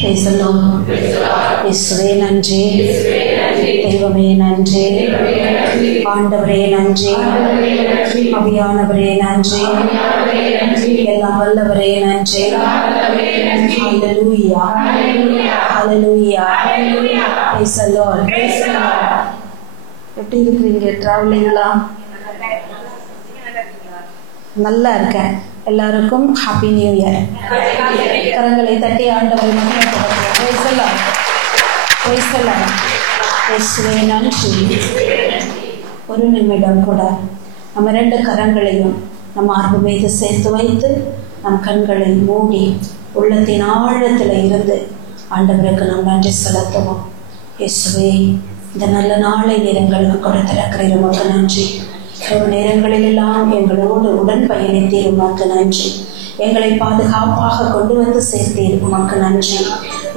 இயேசுவே நன்றி, தெய்வமே நன்றி, ஆண்டவரே நன்றி, அபியானவரே நன்றி, எல்லாம் வல்லவரே நன்றி. ஹல்லேலூயா, ஹல்லேலூயா, பிரைஸ் தி லார்ட். எப்படி இருக்கிறீங்க? டிராவலிங்களா? நல்லா இருக்கேன். எல்லாருக்கும் ஹாப்பி நியூ இயர். கரங்களை தட்டி ஆண்டவரை நன்றி. ஒரு நிமிடம் கூட நம்ம 2 கரங்களையும் நம் மார்பு மீது சேர்த்து வைத்து நம் கண்களை மூடி உள்ளத்தின் ஆழத்தில் இருந்து ஆண்டவருக்கு நாம் நன்றி செலுத்துவோம். இயேசுவே, இந்த நல்ல நாளை நேரங்களுக்கு கொடுத்திருக்கிற உமக்கு நன்றி. நேரங்களிலெல்லாம் எங்களோடு உடன் பயணித்தீர், உமக்கு நன்றி. எங்களை பாதுகாப்பாக கொண்டு வந்து சேர்த்தீர், உமக்கு நன்றி.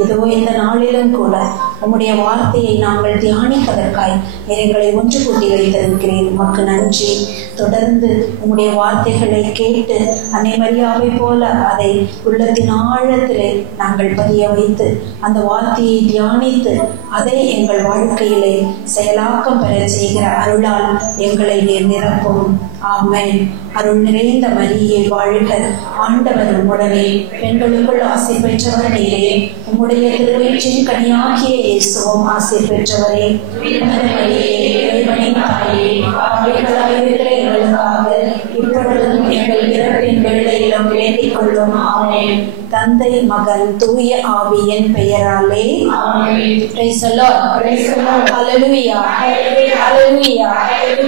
இதோ இந்த நாளிலும் கூட உம்முடைய வார்த்தையை நாங்கள் தியானிப்பதற்காய் எங்களை ஒன்று கூட்டி வைத்திருக்கிறேன், உமக்கு நன்றி. தொடர்ந்து உம்முடைய வார்த்தைகளை கேட்டு அன்னை மரியாவை போல அதை உள்ளத்தின் ஆழத்திலே நாங்கள் பதிய வைத்து அந்த வார்த்தையை தியானித்து அதை எங்கள் வாழ்க்கையிலே செயலாக்கம் பெற செய்கிற அருளால் எங்களை நிரப்பும். ஆமென். அருள் நிறைந்த மரியே வாழ்க, ஆண்டவர் உம்முடனே, பெண்களுக்குள் ஆசை பெற்றவர் நீரே, உம்முடைய திருவயிற்றின் கனியாகிய இயேசுவும் ஆசை பெற்றவரே. மரியே, இறைவனின் தாயே, பாவிகளாய் இருக்கிற எங்களுக்காக இப்பொழுதும் எங்கள் இறப்பின் வேளையிலும் வேண்டிக் கொள்ளும். ஆமென். தந்தை, மகன், தூய ஆவியின் பெயராலே ஆமென். Price the Lord. ஹல்லேலூயா, ஹல்லேலூயா.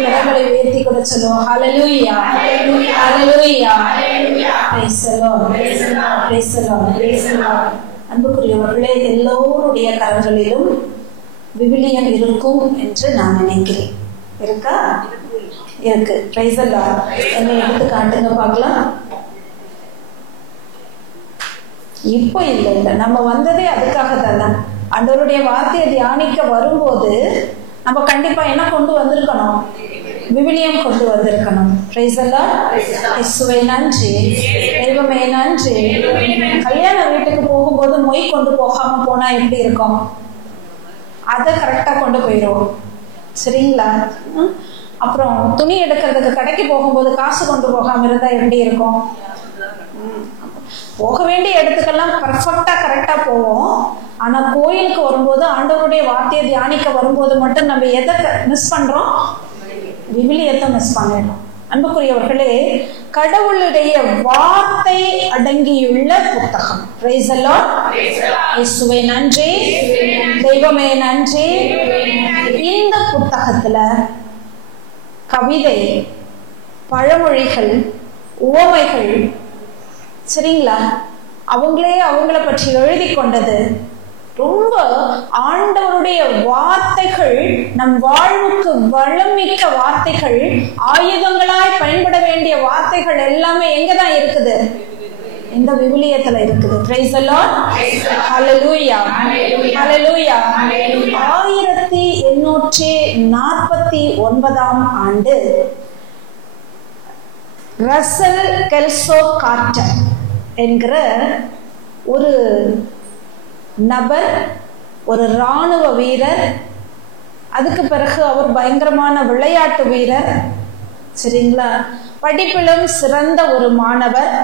கரங்களை உயர்த்தி கூட சொல்லுவோம். Hallelujah, hallelujah. Praise the Lord, praise the Lord. அன்புக்குரியவர்களே, எல்லோருடைய கரங்களிலும் விவிலியம் இருக்கும் என்று நான் நினைக்கிறேன். இருக்கா? இருக்கு. Price the Lord. என்னை எடுத்து காட்டுங்க பார்க்கலாம். இப்போ இல்லை, நம்ம வந்ததே அதுக்காக தானே. ஆண்டவருடைய வார்த்தையை தியானிக்க வரும்போது நம்ம கண்டிப்பா என்ன கொண்டு வந்திருக்கணும்? விவிலியம் கொண்டு வந்திருக்கணும். Price the Lord. இயேசுவே நன்றி, தெய்வமே நன்றி. கல்யாண வீட்டுக்கு போகும்போது மொய் கொண்டு போகாம போனா எப்படி இருக்கும்? அதை கரெக்டா கொண்டு போயிடுவோம், சரிங்களா? அப்புறம் துணி எடுக்கிறதுக்கு கடைக்கு போகும்போது காசு கொண்டு போகாம இருந்தா எப்படி இருக்கும்? போக வேண்டிய இடத்துக்கெல்லாம் பர்ஃபெக்டா கரெக்டா போவோம். ஆனா கோயிலுக்கு வரும்போது, ஆண்டவருடைய வார்த்தையை தியானிக்க வரும்போது மட்டும் நம்ம எதை மிஸ் பண்றோம்? விவிலியத்தை மிஸ் பண்ணிடுறோம். அன்புக்குரியவர்களே, கடவுளுடைய வார்த்தை அடங்கியுள்ள புத்தகம். Price the Lord. இயேசுவே நன்றி, தெய்வமே நன்றி. இந்த புத்தகத்துல கவிதை, பழமொழிகள், உவமைகள், சரிங்களா, அவங்கள பற்றி எழுதி கொண்டது. ரொம்ப ஆண்டவருடைய வார்த்தைகள், நம் வாழ்வுக்கு வளமிக்க வார்த்தைகள், ஆயுதங்களாய் பயன்பட வேண்டிய வார்த்தைகள் எல்லாமே எங்கதான் இருக்குது? இந்த விவிலியத்துல இருக்குது. Price the Lord. ஹல்லேலூயா, ஹல்லேலூயா. 1849 ஆண்டு ரசல் கெல்சோ கார்ட்டர் என்கிற ஒரு நபர், ஒரு இராணுவ வீரர், அதுக்கு பிறகு அவர் பயங்கரமான விளையாட்டு வீரர், சரிங்களா, படிப்பிலும் சிறந்த ஒரு மாணவர்,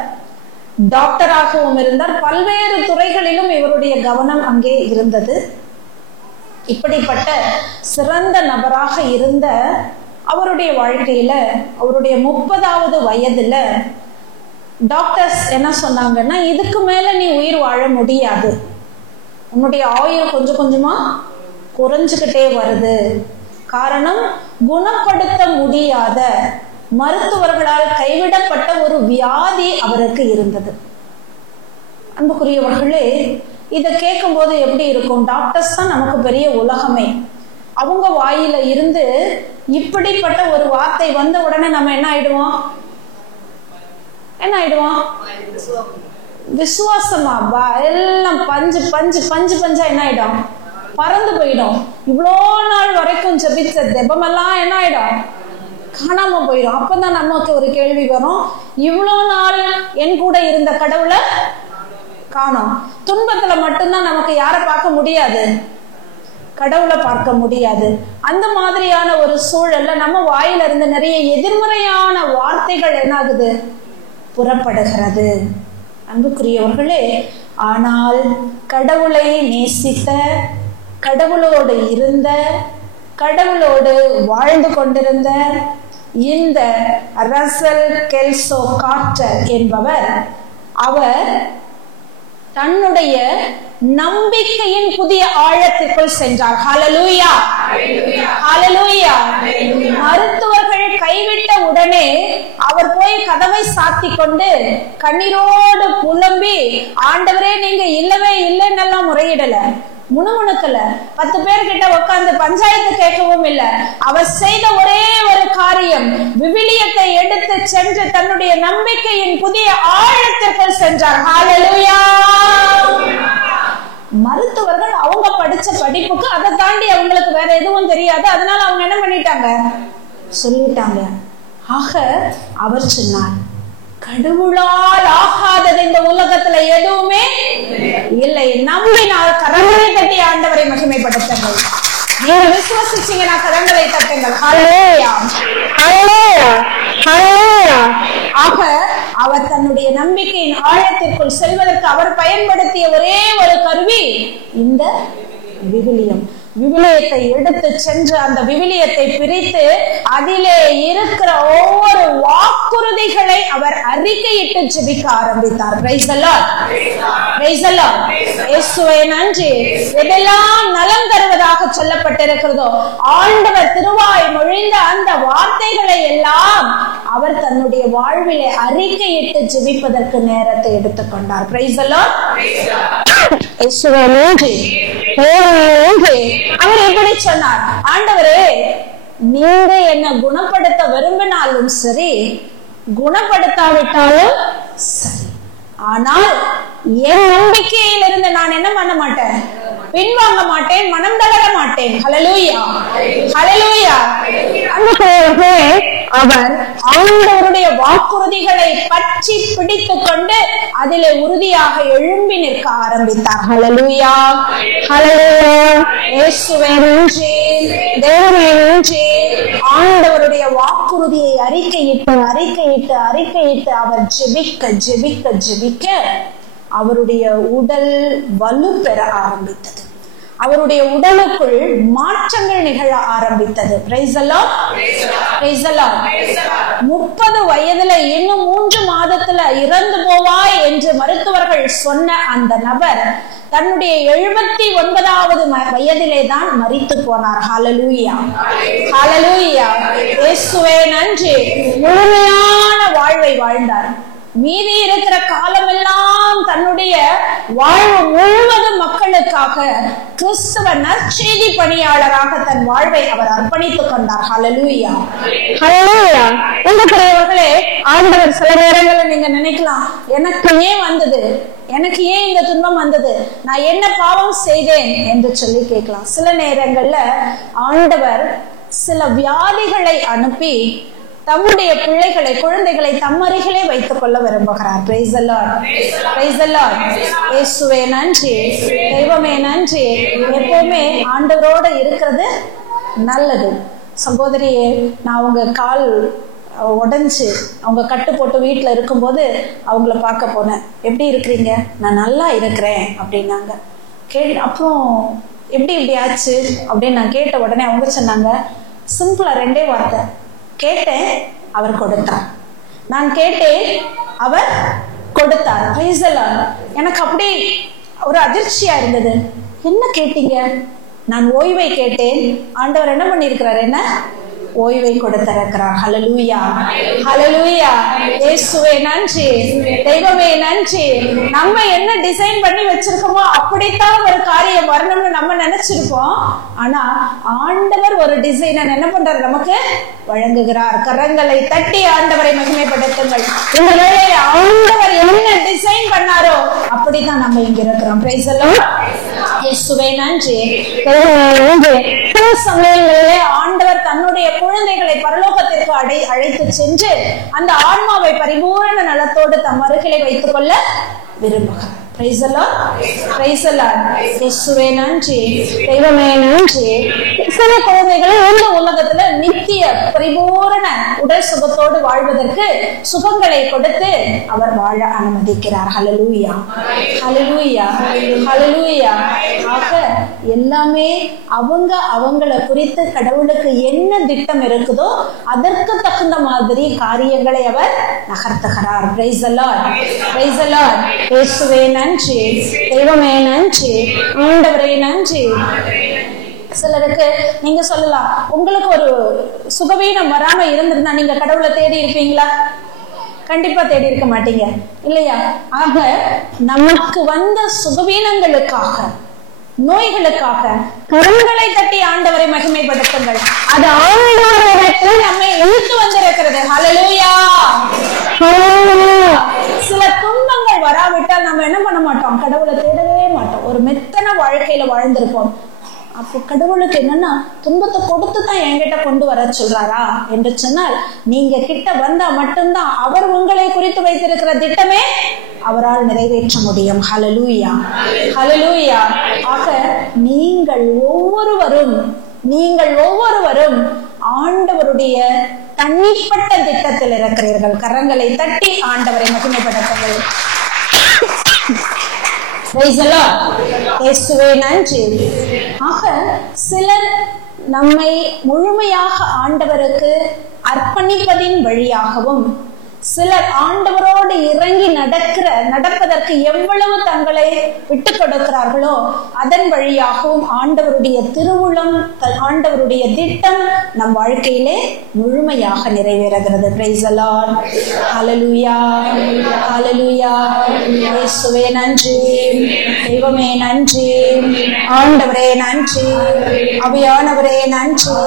டாக்டராகவும் இருந்தார். பல்வேறு துறைகளிலும் இவருடைய கவனம் அங்கே இருந்தது. இப்படிப்பட்ட சிறந்த நபராக இருந்த அவருடைய வாழ்க்கையில அவருடைய 30வது வயதுல டாக்டர்ஸ் என்ன சொன்னாங்கன்னா, இதுக்கு மேல நீ உயிர் வாழ முடியாது, உன்னுடைய ஆயுள் கொஞ்சம் கொஞ்சமா குறைஞ்சுக்கிட்டே வருது. காரணம், குணப்படுத்த முடியாத, மருத்துவர்களால் கைவிடப்பட்ட ஒரு வியாதி அவருக்கு இருந்தது. அன்புக்குரியவர்களே, இதை கேட்கும் போது எப்படி இருக்கும்? டாக்டர்ஸ் தான் நமக்கு பெரிய உலகமே. அவங்க வாயில இருந்து இப்படிப்பட்ட ஒரு வார்த்தை வந்த உடனே நம்ம என்ன ஆயிடுவோம்? விசுவாசமா எல்லாம் பஞ்சு பஞ்சு பஞ்சு பஞ்சா என்ன ஆயிடும்? பறந்து போயிடும். இவ்வளோ நாள் வரைக்கும் ஜெபிச்ச ஜெபமெல்லாம் என்ன ஆயிடும்? காணாம போயிடும். அப்பதான் நமக்கு ஒரு கேள்வி வரும், இவ்வளோ நாள் என் கூட இருந்த கடவுளை காணோம். துன்பத்துல மட்டும்தான் நமக்கு யாரை பார்க்க முடியாது? கடவுளை பார்க்க முடியாது. அந்த மாதிரியான ஒரு சூழல்ல நம்ம வாயில இருந்து நிறைய எதிர்மறையான வார்த்தைகள் என்ன ஆகுது? புறப்படுகிறது. அன்புக்குரியவர்களே, ஆனால் கடவுளை நேசித்த, கடவுளோடு இருந்த, கடவுளோடு வாழ்ந்து கொண்டிருந்த இந்த ரசல் கெல்சோ கார்ட்டர் என்பவர், அவர் தன்னுடைய நம்பிக்கையின் புதிய ஆழத்திற்குள் சென்றார். ஹல்லேலூயா, ஹல்லேலூயா. மருத்துவர்கள் கைவிட்ட உடனே அவர் போய் கதவை சாத்தி கொண்டு கண்ணீரோடு புலம்பி, ஆண்டவரே நீங்க இல்லவே இல்லைன்னு முறையிடல, முணுமுணுக்கல, 10 பேர்கிட்ட உட்கார்ந்து பஞ்சாயத்து கேட்கவும் இல்லை. அவர் செய்த ஒரே ஒரு காரியம், விவிலியத்தை எடுத்து சென்று தன்னுடைய நம்பிக்கையின் புதிய ஆழத்திற்குள் சென்றார். ஹல்லேலூயா. மருத்துவர்கள் அவங்க படிச்ச படிப்புக்கு அதை தாண்டி அவங்களுக்கு வேற எதுவும் தெரியாது. அதனால அவங்க என்ன பண்ணிட்டாங்க? சொல்லிட்டாங்க. ஆக அவர் சொன்னார், கடவுளால் ஆகாதது இந்த உலகத்துல எதுவுமே இல்லை. நம்பினால் கரங்களை தட்டி ஆண்டவரை மகிமைப்படுத்துங்கள். நீங்க விசுவாசிச்சீங்கன்னா கரங்களை தட்டுங்கள். ஹல்லேலூயா, ஹல்லேலூயா, ஹல்லேலூயா. ஆக அவர் தன்னுடைய நம்பிக்கையின் ஆழத்திற்குள் செல்வதற்கு அவர் பயன்படுத்திய ஒரே ஒரு கருவி இந்த விவிலியம். விவிலியத்தை எடுத்து சென்று அந்த விவிலியத்தை பிரித்து அதிலே இருக்கிற ஒவ்வொரு வாக்குறுதிகளை அவர் அறிக்கையிட்டு ஜெபிக்க ஆரம்பித்தார். Price the Lord, praise the Lord. இயேசுவே நன்றி. எதெல்லாம் நலம் தருவதாக சொல்லப்பட்டிருக்கிறதோ, ஆண்டவர் திருவாய் மொழிந்த அந்த வார்த்தைகளை எல்லாம் அவர் தன்னுடைய வாழ்விலே அறிக்கையிட்டு ஜெபிப்பதற்கு நேரத்தை எடுத்துக்கொண்டார். Price the Lord. இயேசுவே நன்றி. அவர் எப்படி சொன்னார்? ஆண்டவரே, நீங்க என்ன குணப்படுத்த விரும்பினாலும் சரி, குணப்படுத்தாவிட்டாலும் சரி, ஆனால் என் நம்பிக்கையிலிருந்து நான் என்ன பண்ண மாட்டேன்? பின்வாங்க மாட்டேன், மனம் தளர மாட்டேன். ஹல்லேலூயா, ஹல்லேலூயா. அவர் ஆண்டவருடைய வாக்குறுதிகளை பற்றி பிடித்துக் கொண்டு அதிலே உறுதியாக எழும்பி நிற்க ஆரம்பித்தார். ஹல்லேலூயா, ஹல்லேலூயா. இயேசுவே நன்றி, தேவனே நன்றி. ஆண்டவருடைய வாக்குறுதியை அறிக்கையிட்டு அறிக்கையிட்டு அறிக்கையிட்டு அவர் ஜெபிக்க ஜெபிக்க ஜெபிக்க அவருடைய உடல் வலு பெற ஆரம்பித்தது. அவருடைய உடலுக்குள் மாற்றங்கள் நிகழ ஆரம்பித்தது. Price the Lord, praise the Lord. 30 வயதுல இன்னும் 3 மாதத்துல இறந்து போவாய் என்று மருத்துவர்கள் சொன்ன அந்த நபர் தன்னுடைய 79வது வயதிலே தான் மரித்து போனார். ஹல்லேலூயா, ஹல்லேலூயா. இயேசுவே நன்றி. முழுமையான வாழ்வை வாழ்ந்தார். மீதி இருக்கிற காலமெல்லாம் தன்னுடைய வாழ்வு முழுவதும் மக்களுக்காக கிறிஸ்தவ நற்செய்தி பணியாளராக தன் வாழ்வை அவர் அர்ப்பணித்துக் கொண்டார். ஹல்லேலூயா, ஹல்லேலூயா. உங்களுடைய ஆண்டவர் சில நேரங்களில் நீங்க நினைக்கலாம், எனக்கு ஏன் வந்தது, எனக்கு ஏன் இந்த துன்பம் வந்தது, நான் என்ன பாவம் செய்தேன் என்று சொல்லி கேட்கலாம். சில நேரங்கள்ல ஆண்டவர் சில வியாதிகளை அனுப்பி தம்முடைய பிள்ளைகளை, குழந்தைகளை தம்மருகிலே வைத்துக் கொள்ள விரும்புகிறார். Price the Lord, praise the Lord. இயேசுவே நன்றி, தெய்வமே நன்றி. எப்பவுமே ஆண்டவரோடு இருக்கிறது நல்லது. சகோதரியே, நான் உங்க கால் உடஞ்சி அவங்க கட்டு போட்டு வீட்டில் இருக்கும்போது அவங்கள பார்க்க போனேன். எப்படி இருக்கிறீங்க? நான் நல்லா இருக்கிறேன் அப்படின்னாங்க. அப்புறம் எப்படி இப்படி ஆச்சு அப்படின்னு நான் கேட்ட உடனே அவங்க சொன்னாங்க, சிம்பிளா 2 வார்த்தை, கேட்டேன், அவர் கொடுத்தார். நான் கேட்டேன், அவர் கொடுத்தார். Price the Lord. எனக்கு அப்படி ஒரு அதிர்ச்சியா இருந்தது. என்ன கேட்டீங்க? நான் ஓய்வை கேட்டேன். ஆண்டவர் என்ன பண்ணியிருக்கிறார்? என்ன ஓய்வை கொடுத்திருக்கிறார். ஹல்லேலூயா, ஹல்லேலூயா. இயேசுவே நன்றி, தெய்வமே நன்றி. நம்ம என்ன டிசைன் பண்ணி வச்சிருக்கோமோ அப்படித்தான் ஒரு காரியம் வரணும்னு நம்ம நினைச்சிருப்போம். ஆனா ஆண்டவர் ஒரு டிசைனை என்ன பண்றாரு? நமக்கு வழங்குகிறார். கரங்களை தட்டி ஆண்டவரை மகிமைப்படுத்துங்கள். இந்த வேளையில ஆண்டவர் என்ன டிசைன் பண்ணாரோ அப்படித்தான் நம்ம இங்க இருக்கிறோம். Price the Lord. இயேசுவே நன்றி. சில சமயங்களிலே ஆண்டவர் தன்னுடைய குழந்தைகளை பரலோகத்திற்கு அழைத்து சென்று அந்த ஆன்மாவை பரிபூரண நலத்தோடு தம் அருகிலே வைத்துக் கொள்ள விரும்புகிறார். Praise the Lord. Praise the Lord. இயேசுவே நன்றி, தெய்வமே நன்றி. சில குழந்தைகளை இந்த உலகத்துல நித்திய பரிபூரண உடல் சுகத்தோடு வாழ்வதற்கு சுகங்களை கொடுத்து அவர் வாழ அனுமதிக்கிறார். ஹல்லேலூயா, ஹல்லேலூயா, ஹல்லேலூயா. ஆக எல்லாமே அவங்களை குறித்து கடவுளுக்கு என்ன திட்டம் இருக்குதோ அதற்கு தகுந்த மாதிரி காரியங்களை அவர் நகர்த்துகிறார். Praise the Lord. Praise the Lord. இயேசுவே நன்றி, தெய்வமே நன்றி, ஆண்டவரே நன்றி. சிலருக்கு நீங்க சொல்லலாம், உங்களுக்கு ஒரு சுகவீனம் வராம இருந்திருந்தா நீங்க கடவுளை தேடி இருப்பீங்களா? கண்டிப்பா தேடி இருக்க மாட்டீங்க இல்லையா? ஆக நமக்கு வந்த சுகவீனங்களுக்காக, நோய்களுக்காக கரங்களை தட்டி ஆண்டவரை மகிமைப்படுத்துங்கள். அது ஆண்டவரிடத்தில் நம்மை இழுத்து வந்திருக்கிறது. ஹல்லேலூயா, ஹல்லேலூயா. சில துன்பங்கள் வராவிட்டால் நம்ம என்ன பண்ண மாட்டோம்? கடவுளை தேடவே மாட்டோம். ஒரு மெத்தன வாழ்க்கையில வாழ்ந்திருப்போம். அப்போ கடவுளுக்கு என்னன்னா, துன்பத்தை கொடுத்து தான் என்கிட்ட கொண்டு வர சொல்றாரா என்று சொன்னால், நீங்க கிட்ட வந்தா மட்டும்தான் அவர் உங்களை குறித்து வைத்திருக்கிற திட்டமே அவரால் நிறைவேற்ற முடியும். ஹல்லேலூயா, ஹல்லேலூயா. ஆக நீங்கள் ஒவ்வொருவரும் ஆண்டவருடைய தனிப்பட்ட திட்டத்தில் இருக்கிறீர்கள். கரங்களை தட்டி ஆண்டவரை மகிமைப்படுத்துங்கள். இயேசுவே நன்றி. ஆக சிலர் நம்மை முழுமையாக ஆண்டவருக்கு அர்ப்பணிப்பதின் வழியாகவும், சிலர் ஆண்டவரோடு இறங்கி நடப்பதற்கு எவ்வளவு தங்களை விட்டுக் கொடுக்கிறார்களோ அதன் வழியாகவும் ஆண்டவருடைய திருவுளம், ஆண்டவருடைய திட்டம் நம் வாழ்க்கையிலே முழுமையாக நிறைவேறுகிறது. Praise the Lord. ஹல்லேலூயா, ஹல்லேலூயா. இயேசுவே நன்றி, தெய்வமே நன்றி, ஆண்டவரே நன்றி, ஆவியானவரே நன்றி,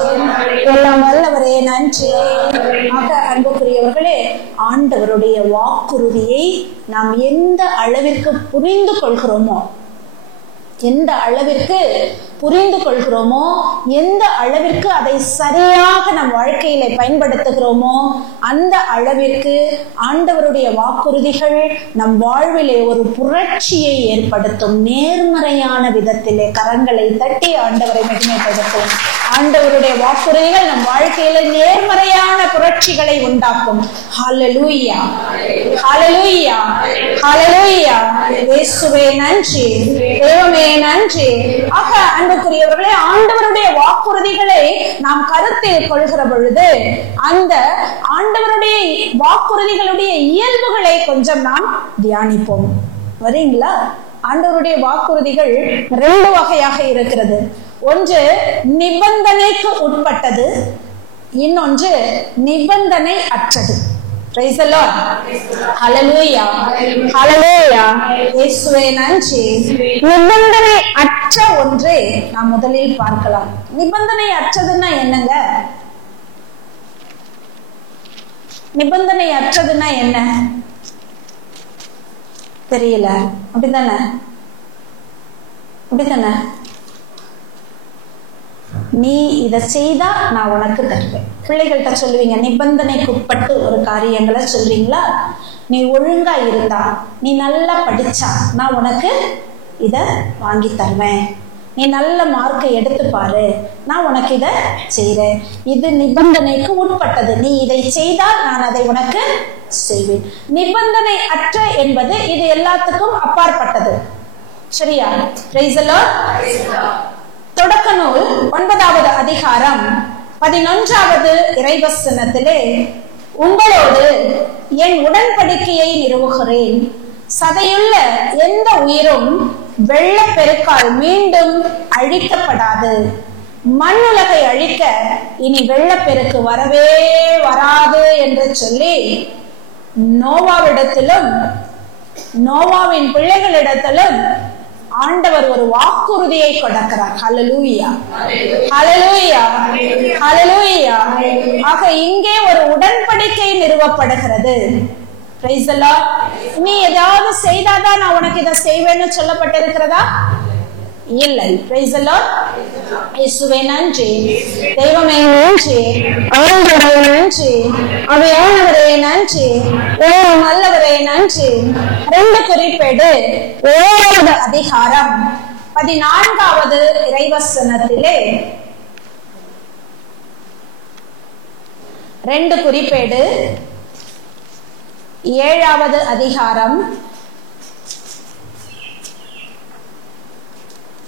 எல்லாம் வல்லவரே நன்றி. ஆக அன்புக்குரியவர்களே, ஆண்டவருடைய வாக்குறுதியை நாம் எந்த அளவிற்கு புரிந்து கொள்கிறோமோ, எந்த அளவிற்கு அதை சரியாக நம் வாழ்க்கையில பயன்படுத்துகிறோமோ அந்த அளவிற்கு ஆண்டவருடைய வாக்குறுதிகள் நம் வாழ்விலே ஒரு புரட்சியை ஏற்படுத்தும். நேர்மறையான விதத்திலே கரங்களை தட்டி ஆண்டவரை மகிமைப்படுத்தும். ஆண்டவருடைய வாக்குறுதிகள் நம் வாழ்க்கையில நேர்மறையான புரட்சிகளை உண்டாக்கும். ஹல்லேலூயா, ஹல்லேலூயா, ஹல்லேலூயா. இயேசுவே நன்றி, தெய்வமே நன்றி. ஆக அன்புக்குரியவர்களே, ஆண்டவருடைய வாக்குறுதிகளை நாம் கருத்தில் கொள்கிற பொழுது அந்த ஆண்டவருடைய வாக்குறுதிகளுடைய இயல்புகளை கொஞ்சம் நாம் தியானிப்போம். வரீங்களா? ஆண்டவருடைய வாக்குறுதிகள் 2 வகையாக இருக்கிறது. ஒன்று நிபந்தனைக்கு உட்பட்டது, இன்னொன்று நிபந்தனை அற்றது. Praise the Lord. Hallelujah, hallelujah. இயேசுவே நன்றி. நிபந்தனை அற்ற ஒன்றை நாம் முதலில் பார்க்கலாம். நிபந்தனை அற்றதுன்னா என்னங்க? நிபந்தனை அற்றதுன்னா என்ன தெரியல. அப்படித்தானே? நீ இதை செய்தா நான் உனக்கு தருவேன். பிள்ளைகள்கிட்ட சொல்லுவீங்க, நிபந்தனைக்கு உட்பட்டு ஒரு காரியங்களை சொல்றீங்களா? நீ ஒழுங்கா இருந்தா, நீ நல்லா படிச்சா நான் உனக்கு இதை வாங்கி தருவேன். நீ நல்ல மார்க்கை எடுத்து பாரு, நான் உனக்கு இதை செய்றேன். இது நிபந்தனைக்கு உட்பட்டது. நீ இதை செய்தால் நான் அதை உனக்கு செய்வேன். நிபந்தனை அற்ற என்பது இது எல்லாத்துக்கும் அப்பாற்பட்டது. சரியா? Praise the Lord. தொடக்க நூல் 9வது அதிகாரம் 11வது இறைவசனத்திலே, உங்களோடு என் உடன்படிக்கையை நிறுவுகிறேன். சதையுள்ள எந்த உயிரும் வெள்ளப்பெருக்கால் மீண்டும் அழிக்கப்படாது. மண்ணுலகை அழிக்க இனி வெள்ளப்பெருக்கு வரவே வராது என்று சொல்லி நோவாவிடத்திலும் நோவாவின் பிள்ளைகளிடத்திலும் ஆண்டவர் ஒரு வாக்குறுதியை கொடுக்கிறார். ஹல்லேலூயா, ஹல்லேலூயா, ஹல்லேலூயா. ஆக இங்கே ஒரு உடன்படிக்கை நிறுவப்படுகிறது. Praise the Lord. நீ ஏதாவது செய்தாதான் நான் உனக்கு இதை செய்வேன்னு சொல்லப்பட்டிருக்கிறதா? இல்லை. Praise the Lord. இயேசுவே நன்றி, தெய்வமே நன்றி, ஆண்டவரே நன்றி, ஆவியானவரே நன்றி, நல்லவரே நன்றி. 2 குறிப்பேடு 7வது அதிகாரம் 14வது இறைவசனத்திலே 2 குறிப்பேடு 7வது அதிகாரம்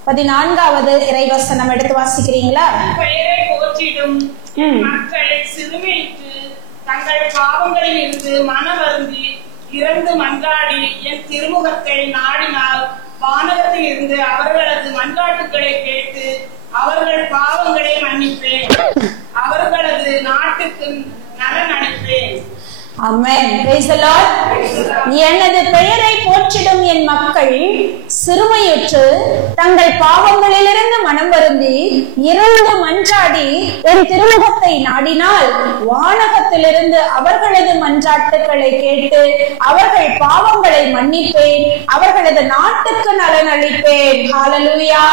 14வது இறைவசனம் எடுத்து வாசிக்கிறீங்களா? பெயரை போற்றிடும் மக்கள் சிறுமையிட்டு தங்கள் பாவங்களில் இருந்து மனவருந்தி இறந்து மன்றாடி என் திருமுகத்தை நாடினால் வானகத்தில் இருந்து அவர்களது மன்றாட்டுக்களை கேட்டு அவர்கள் பாவங்களை மன்னிப்பேன், அவர்களது நாட்டுக்கு நலன் அளிப்பேன். ஆமென். Praise the Lord. எனது பெயரை போற்றிடும் என் மக்கள் சிறுமையுற்று தங்கள் பாவங்களிலிருந்து மனம் வருந்தி இறந்து மன்றாடி என் திருமுகத்தை நாடினால் வானகத்திலிருந்து அவர்களது மன்றாட்டுக்களை கேட்டு அவர்கள் பாவங்களை மன்னிப்பேன், அவர்களது நாட்டுக்கு நலன் அளிப்பேன். ஹல்லேலூயா,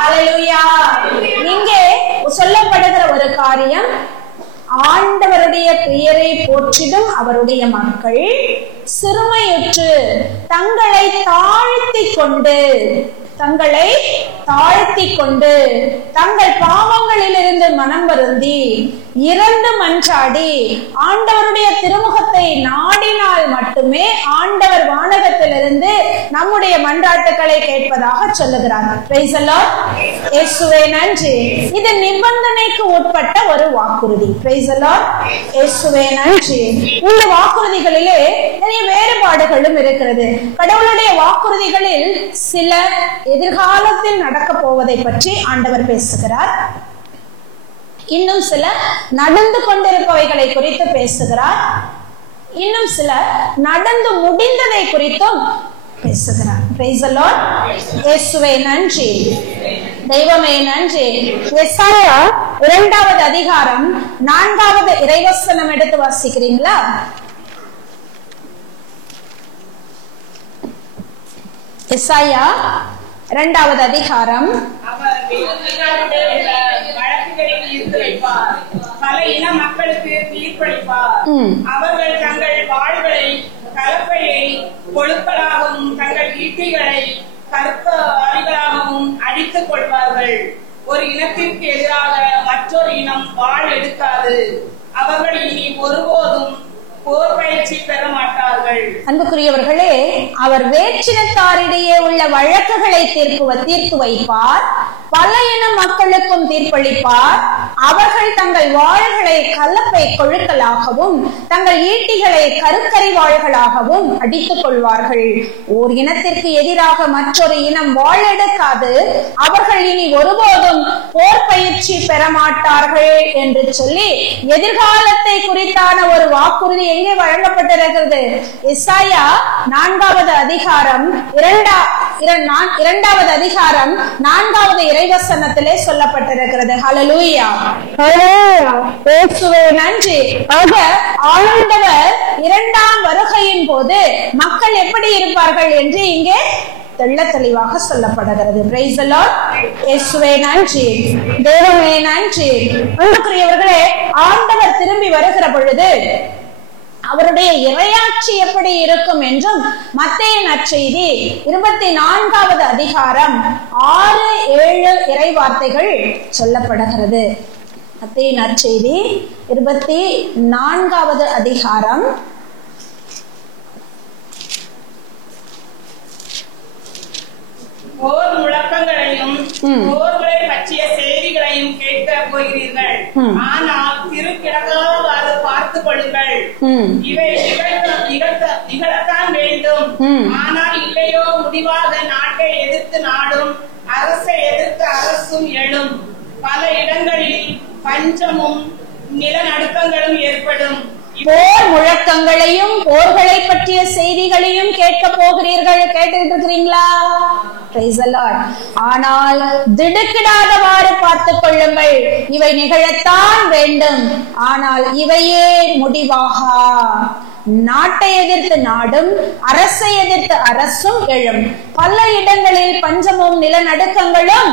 ஹல்லேலூயா. இங்கே சொல்லப்படுகிற ஒரு காரியம், ஆண்டவருடைய பெயரை போற்றிடும் அவருடைய மக்கள் சிறுமையுற்று தங்களை தாழ்த்தி கொண்டு தங்கள் பாவங்களிலிருந்து மனம் வருந்தி இறந்து மன்றாடி ஆண்டவருடைய திருமுகத்தை நாடினால் மட்டுமே ஆண்டவர் வானகத்திலிருந்து நம்முடைய மன்றாட்டுக்களை கேட்பதாக சொல்லுகிறார். Price the Lord. இயேசுவே நன்றி. இது நிபந்தனைக்கு உட்பட்ட ஒரு வாக்குறுதி. Price the Lord. இயேசுவே நன்றி. இந்த வாக்குறுதிகளிலே நிறைய வேறுபாடுகளும் இருக்கிறது. கடவுளுடைய வாக்குறுதிகளில் சில எதிர்காலத்தில் நடக்க போவதை பற்றி ஆண்டவர் பேசுகிறார், இன்னும் சில நடந்து கொண்டிருப்பவைகளை குறித்து பேசுகிறார், இன்னும் சில நடந்து முடிந்ததை குறித்தும் பேசுகிறார். Praise the Lord. இயேசுவே நன்றி, தெய்வமே நன்றி. எசாயா 2வது அதிகாரம் 4வது இறைவசனம் எடுத்து வாசிக்கிறீங்களா? எசாயா 2வது அதிகாரம். அவர் வழக்குகளில் இருந்து வைப்பார், பல இன மக்களுக்கு தீர்ப்பளிப்பார். அவர்கள் தங்கள் வாழ்களை கலப்பையை கொழுக்களாகவும் தங்கள் ஈட்டிகளை கற்ப அறிகளாகவும் அடித்துக் கொள்வார்கள். ஒரு இனத்திற்கு எதிராக மற்றொரு இனம் வாழ் எடுக்காது. அவர்கள் இனி ஒருபோதும் போர் பயிற்சி பெற மாட்டார்கள். அன்புக்குரியவர்களே, அவர் வேற்றினத்தாரிடையே உள்ள வழக்குகளை தீர்த்து வைப்பார், பல இன மக்களுக்கும் தீர்ப்பளிப்பார். அவர்கள் தங்கள் வாள்களை கலப்பை கொழுக்களாகவும் தங்கள் ஈட்டிகளை கருக்கரை வாள்களாகவும் அடித்துக் கொள்வார்கள். ஓர் இனத்திற்கு எதிராக மற்றொரு இனம் வாள் எடுக்காது. அவர்கள் இனி ஒருபோதும் போர் பயிற்சி பெற மாட்டார்கள் என்று சொல்லி எதிர்காலத்தை குறித்தான ஒரு வாக்குறுதி எங்கே வழங்கப்பட்டிருக்கிறது? எசாயா 4வது அதிகாரம் 2வது அதிகாரம் 4வது இறைவசனத்திலே சொல்லப்பட்டிருக்கிறது. ஹல்லேலூயா, இயேசுவே நன்றி. ஆண்டவர் 2ஆம் வருகையின் போது மக்கள் எப்படி இருப்பார்கள் என்று இங்கே தெள்ள தெளிவாக சொல்லப்படுகிறது. Price the Lord. இயேசுவே நன்றி, தேவனே நன்றி. அன்புக்குரியவர்களே, ஆண்டவர் திரும்பி வருகிற பொழுது அவருடைய இறையாட்சி எப்படி இருக்கும் என்றும் மத்தேயு நற்செய்தி 24வது அதிகாரம் 6-7 இறை வார்த்தைகள் சொல்லப்படுகிறது. மத்தேயு நற்செய்தி 24வது அதிகாரம் போர் முழக்கங்களையும் போர்களை பற்றிய செய்திகளையும் கேட்க போகிறீர்கள். ஆனால் திருக்கிடக்காத பார்த்துக் கொள்ளுங்கள். இவை நிகழத்தான் வேண்டும். ஆனால் இல்லையோ முடிவாக நாட்டை எதிர்த்து நாடும் அரசை எதிர்த்து அரசும் எழும். பல இடங்களில் பஞ்சமும் நிலநடுக்கங்களும் ஏற்படும். போர் முழக்கங்களையும் போர்களை பற்றிய செய்திகளையும் கேட்க போகிறீர்கள். கேட்டுக்கிட்டு இருக்கிறீங்களா? Praise the Lord. ஆனால் திடுக்கிடாதவாறு பார்த்துக் கொள்ளுங்கள். இவை நிகழத்தான் வேண்டும், ஆனால் இவையே முடிவாக. நாட்டை எதிர்த்து நாடும் அரசை எதிர்த்து அரசும் எழும். பல இடங்களில் பஞ்சமும் நிலநடுக்கங்களும்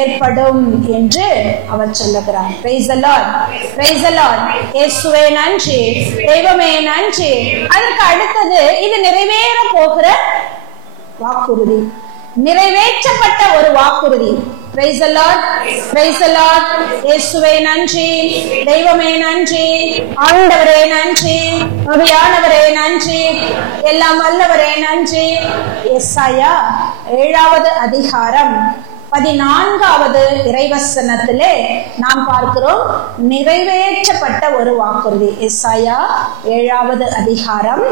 ஏற்படும் என்று அவர் சொல்லுகிறார். Praise the Lord. Praise the Lord. இயேசுவே நன்றி, தெய்வமே நன்றி. அதற்கு அடுத்தது இது நிறைவேற போகிற வாக்குறுதி, நிறைவேற்றப்பட்ட ஒரு வாக்குறுதி. Praise the Lord. Praise the Lord. இயேசுவே நன்றி, தெய்வமே நன்றி, ஆண்டவரே நன்றி, ஆவியானவரே நன்றி, எல்லாம் வல்லவரே நன்றி. எசாயா 7வது அதிகாரம் 14வது இறைவசனத்திலே நாம் பார்க்கிறோம் நிறைவேற்றப்பட்ட ஒரு வாக்குறுதி. எசாயா 7வது அதிகாரம்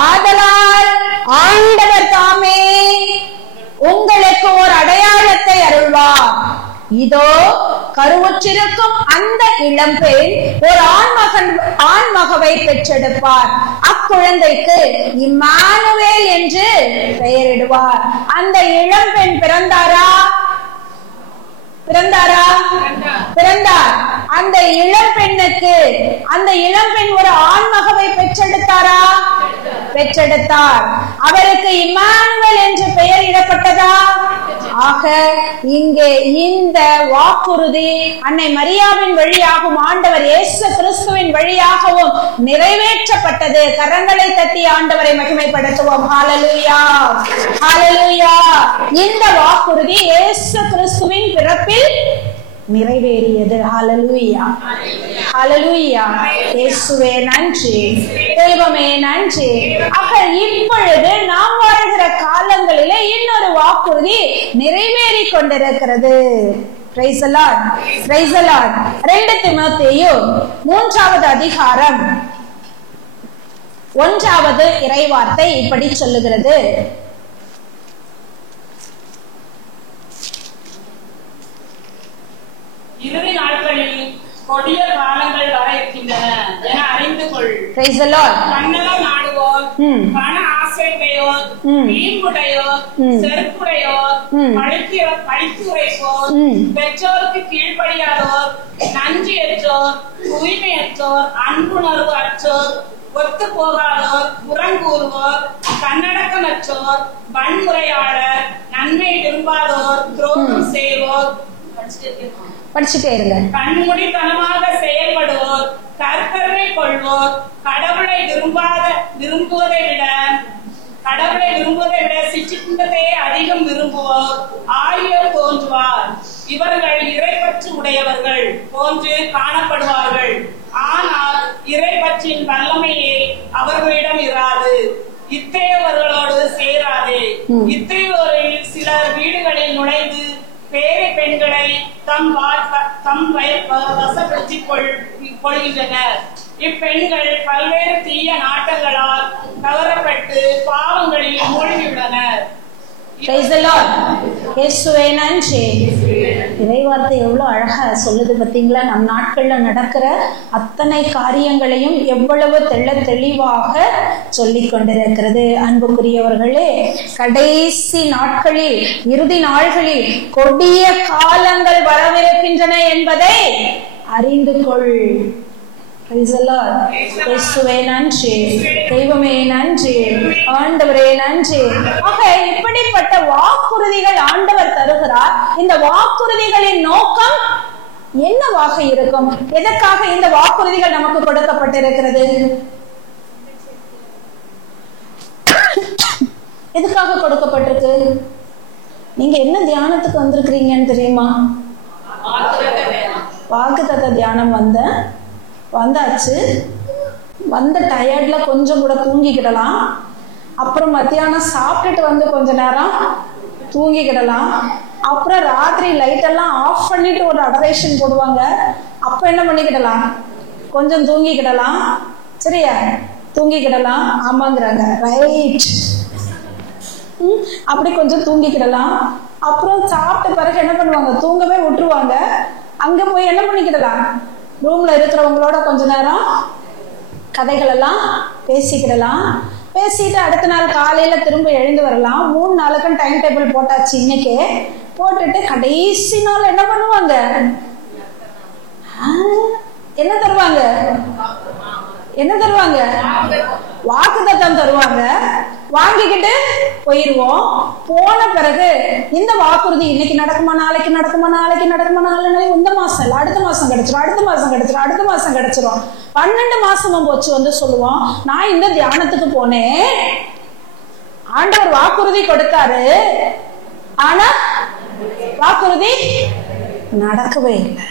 ஆதலால் ஆண்டவர் தாமே உங்களுக்கு ஒரு அடையாளத்தை அருள்வார். இதோ கருவுற்றிருக்கும் அந்த இளம்பெண் ஒரு ஆண்மகவை பெற்றெடுப்பார். அக்குழந்தைக்கு இம்மானுவேல் என்று பெயரிடுவார். அந்த இளம்பெண் பிறந்தாரா? பிறந்தார். அந்த இளம்பெண்ணுக்கு அந்த இளம்பெண் ஒரு ஆண்மகவை பெற்றெடுத்தாரா? பெற்றெடுத்தார். அவருக்கு இம்மானுவேல் என்று பெயர் இடப்பட்டதா? ஆக இங்கே இந்த வாக்குறுதி அன்னை மரியாவின் வழியாகவும் ஆண்டவர் இயேசு கிறிஸ்துவின் வழியாகவும் நிறைவேற்றப்பட்டது. கரங்களை தட்டி ஆண்டவரை மகிமைப்படுத்துவோம். ஹல்லேலூயா, ஹல்லேலூயா. இந்த வாக்குறுதி இயேசு கிறிஸ்துவின் பிறப்பில் நிறைவேறியது. ஹல்லேலூயா, ஹல்லேலூயா. இயேசுவே நன்றி, தெய்வமே நன்றி. ஆக இப்பொழுது நாம் வாழ்கிற காலங்களிலே இன்னொரு வாக்குறுதி நிறைவேறி கொண்டிருக்கிறது. Praise the Lord. Praise the Lord. 2 தீமோத்தேயு 3வது அதிகாரம் 1வது இறைவார்த்தை இப்படி சொல்லுகிறது. இறுதி நாட்களில் கொடிய காலங்கள் வர இருக்கின்றன என அறிந்து கொள். Praise the Lord. கண்ணலம் நாடுவோர், பண ஆசையுடையோர், வீம்புடையோர், செருக்குடையோர், பழித்துரைப்போர், பெற்றோருக்கு கீழ்ப்படியாதோர், நன்றியற்றோர், தூய்மையற்றோர், அன்புணர்வு அற்றோர், ஒத்து போகாதோர், புறங்கூறுவோர், கண்ணடக்கமற்றோர், வன்முறையாளர், நன்மை விரும்பாதோர், துரோகம் செய்வோர், படிச்சுட்டே இருங்க. கண்மூடித்தனமாக செயல்படுவோர், கற்பனை கொள்வோர், கடவுளை விரும்புவதை விட சிற்றின்பத்தை அதிகம் விரும்புவோர் ஆகியோர் தோன்றுவார். இவர்கள் இறைப்பற்று உடையவர்கள் போன்று காணப்படுவார்கள். ஆனால் இறைப்பற்றின் வல்லமையே அவர்களிடம் இராது. இத்தகையவர்களோடு சேராதே. இத்தகையோரில் சிலர் வீடுகளில் நுழைந்து பேரை பெண்களை தம் வசப்படுத்திக் கொள்கின்றனர். இப்பெண்கள் பல்வேறு தீய நாட்டங்களால் கவரப்பட்டு பாவங்களில் மூழ்கியுள்ளனர். இயேசுவே நன்றி. இறைவார்த்தை எவ்வளவு அழகா சொல்லுது பார்த்தீங்களா? நம் நாட்கள்ல நடக்கிற அத்தனை காரியங்களையும் எவ்வளவு தெளிவாக சொல்லிக் கொண்டிருக்கிறது. அன்புக்குரியவர்களே, கடைசி நாட்களில், இறுதி நாள்களில் கொடிய காலங்கள் வரவிருக்கின்றன என்பதை அறிந்து கொள். இயேசுவே நன்றி, தெய்வமே நன்றி, ஆண்டவரே நன்றி. ஆக இப்படிப்பட்ட வாக்குறுதிகள் ஆண்டவர் தருகிறார். இந்த வாக்குறுதிகளின் நோக்கம் என்னவாக இருக்கும்? எதற்காக இந்த வாக்குறுதிகள் நமக்கு கொடுக்கப்பட்டிருக்கிறது? எதுக்காக கொடுக்கப்பட்டிருக்கு? நீங்க என்ன தியானத்துக்கு வந்திருக்கிறீங்கன்னு தெரியுமா? வாக்குத்தத்த தியானம் வந்தாச்சு. வந்த டயர்ட்ல கொஞ்சம் கூட தூங்கிக்கிடலாம். அப்புறம் மத்தியானம் சாப்பிட்டுட்டு கொஞ்ச நேரம் தூங்கிக்கிடலாம். அப்புறம் ராத்திரி லைட்டெல்லாம் ஆஃப் பண்ணிட்டு ஒரு அடரேஷன் போடுவாங்க. அப்போ என்ன பண்ணிக்கிடலாம்? கொஞ்சம் தூங்கிக்கிடலாம். சரியா? தூங்கிக்கிடலாம். ஆமாங்கிறாங்க. ரைட். அப்படி கொஞ்சம் தூங்கிக்கிடலாம். அப்புறம் சாப்பிட்ட பிறகு என்ன பண்ணுவாங்க? தூங்கவே விட்டுருவாங்க. அங்கே போய் என்ன பண்ணிக்கிடலாம்? ரூம்ல இருக்கிறவங்களோட கொஞ்ச நேரம் கதைகள் எல்லாம் பேசிக்கிடலாம். பேசிட்டு அடுத்த நாள் காலையில திரும்ப எழுந்து வரலாம். 3 நாளுக்கும் டைம் டேபிள் போட்டாச்சு. இன்னைக்கு போட்டுட்டு கடைசி நாள் என்ன பண்ணுவாங்க? என்ன தருவாங்க? என்ன தருவாங்க? வாக்குத்தத்தம் தருவாங்க. வாங்கிக்கிட்டு போயிருவோம். போன பிறகு இந்த வாக்குறுதி இன்னைக்கு நடக்குமா, நாளைக்கு நடக்குமா, நாளைக்கு நடக்குமா, நாளைக்கு இந்த மாசம் இல்ல அடுத்த மாசம் கிடைச்சிரும், அடுத்த மாசம் கிடைச்சிரும், அடுத்த மாசம் கிடைச்சிரும். 12 மாசமும் போச்சு. வந்து சொல்லுவோம், நான் இந்த தியானத்துக்கு போனேன், ஆண்டவர் வாக்குறுதி கொடுத்தாரு, ஆனா வாக்குறுதி நடக்கவே இல்லை.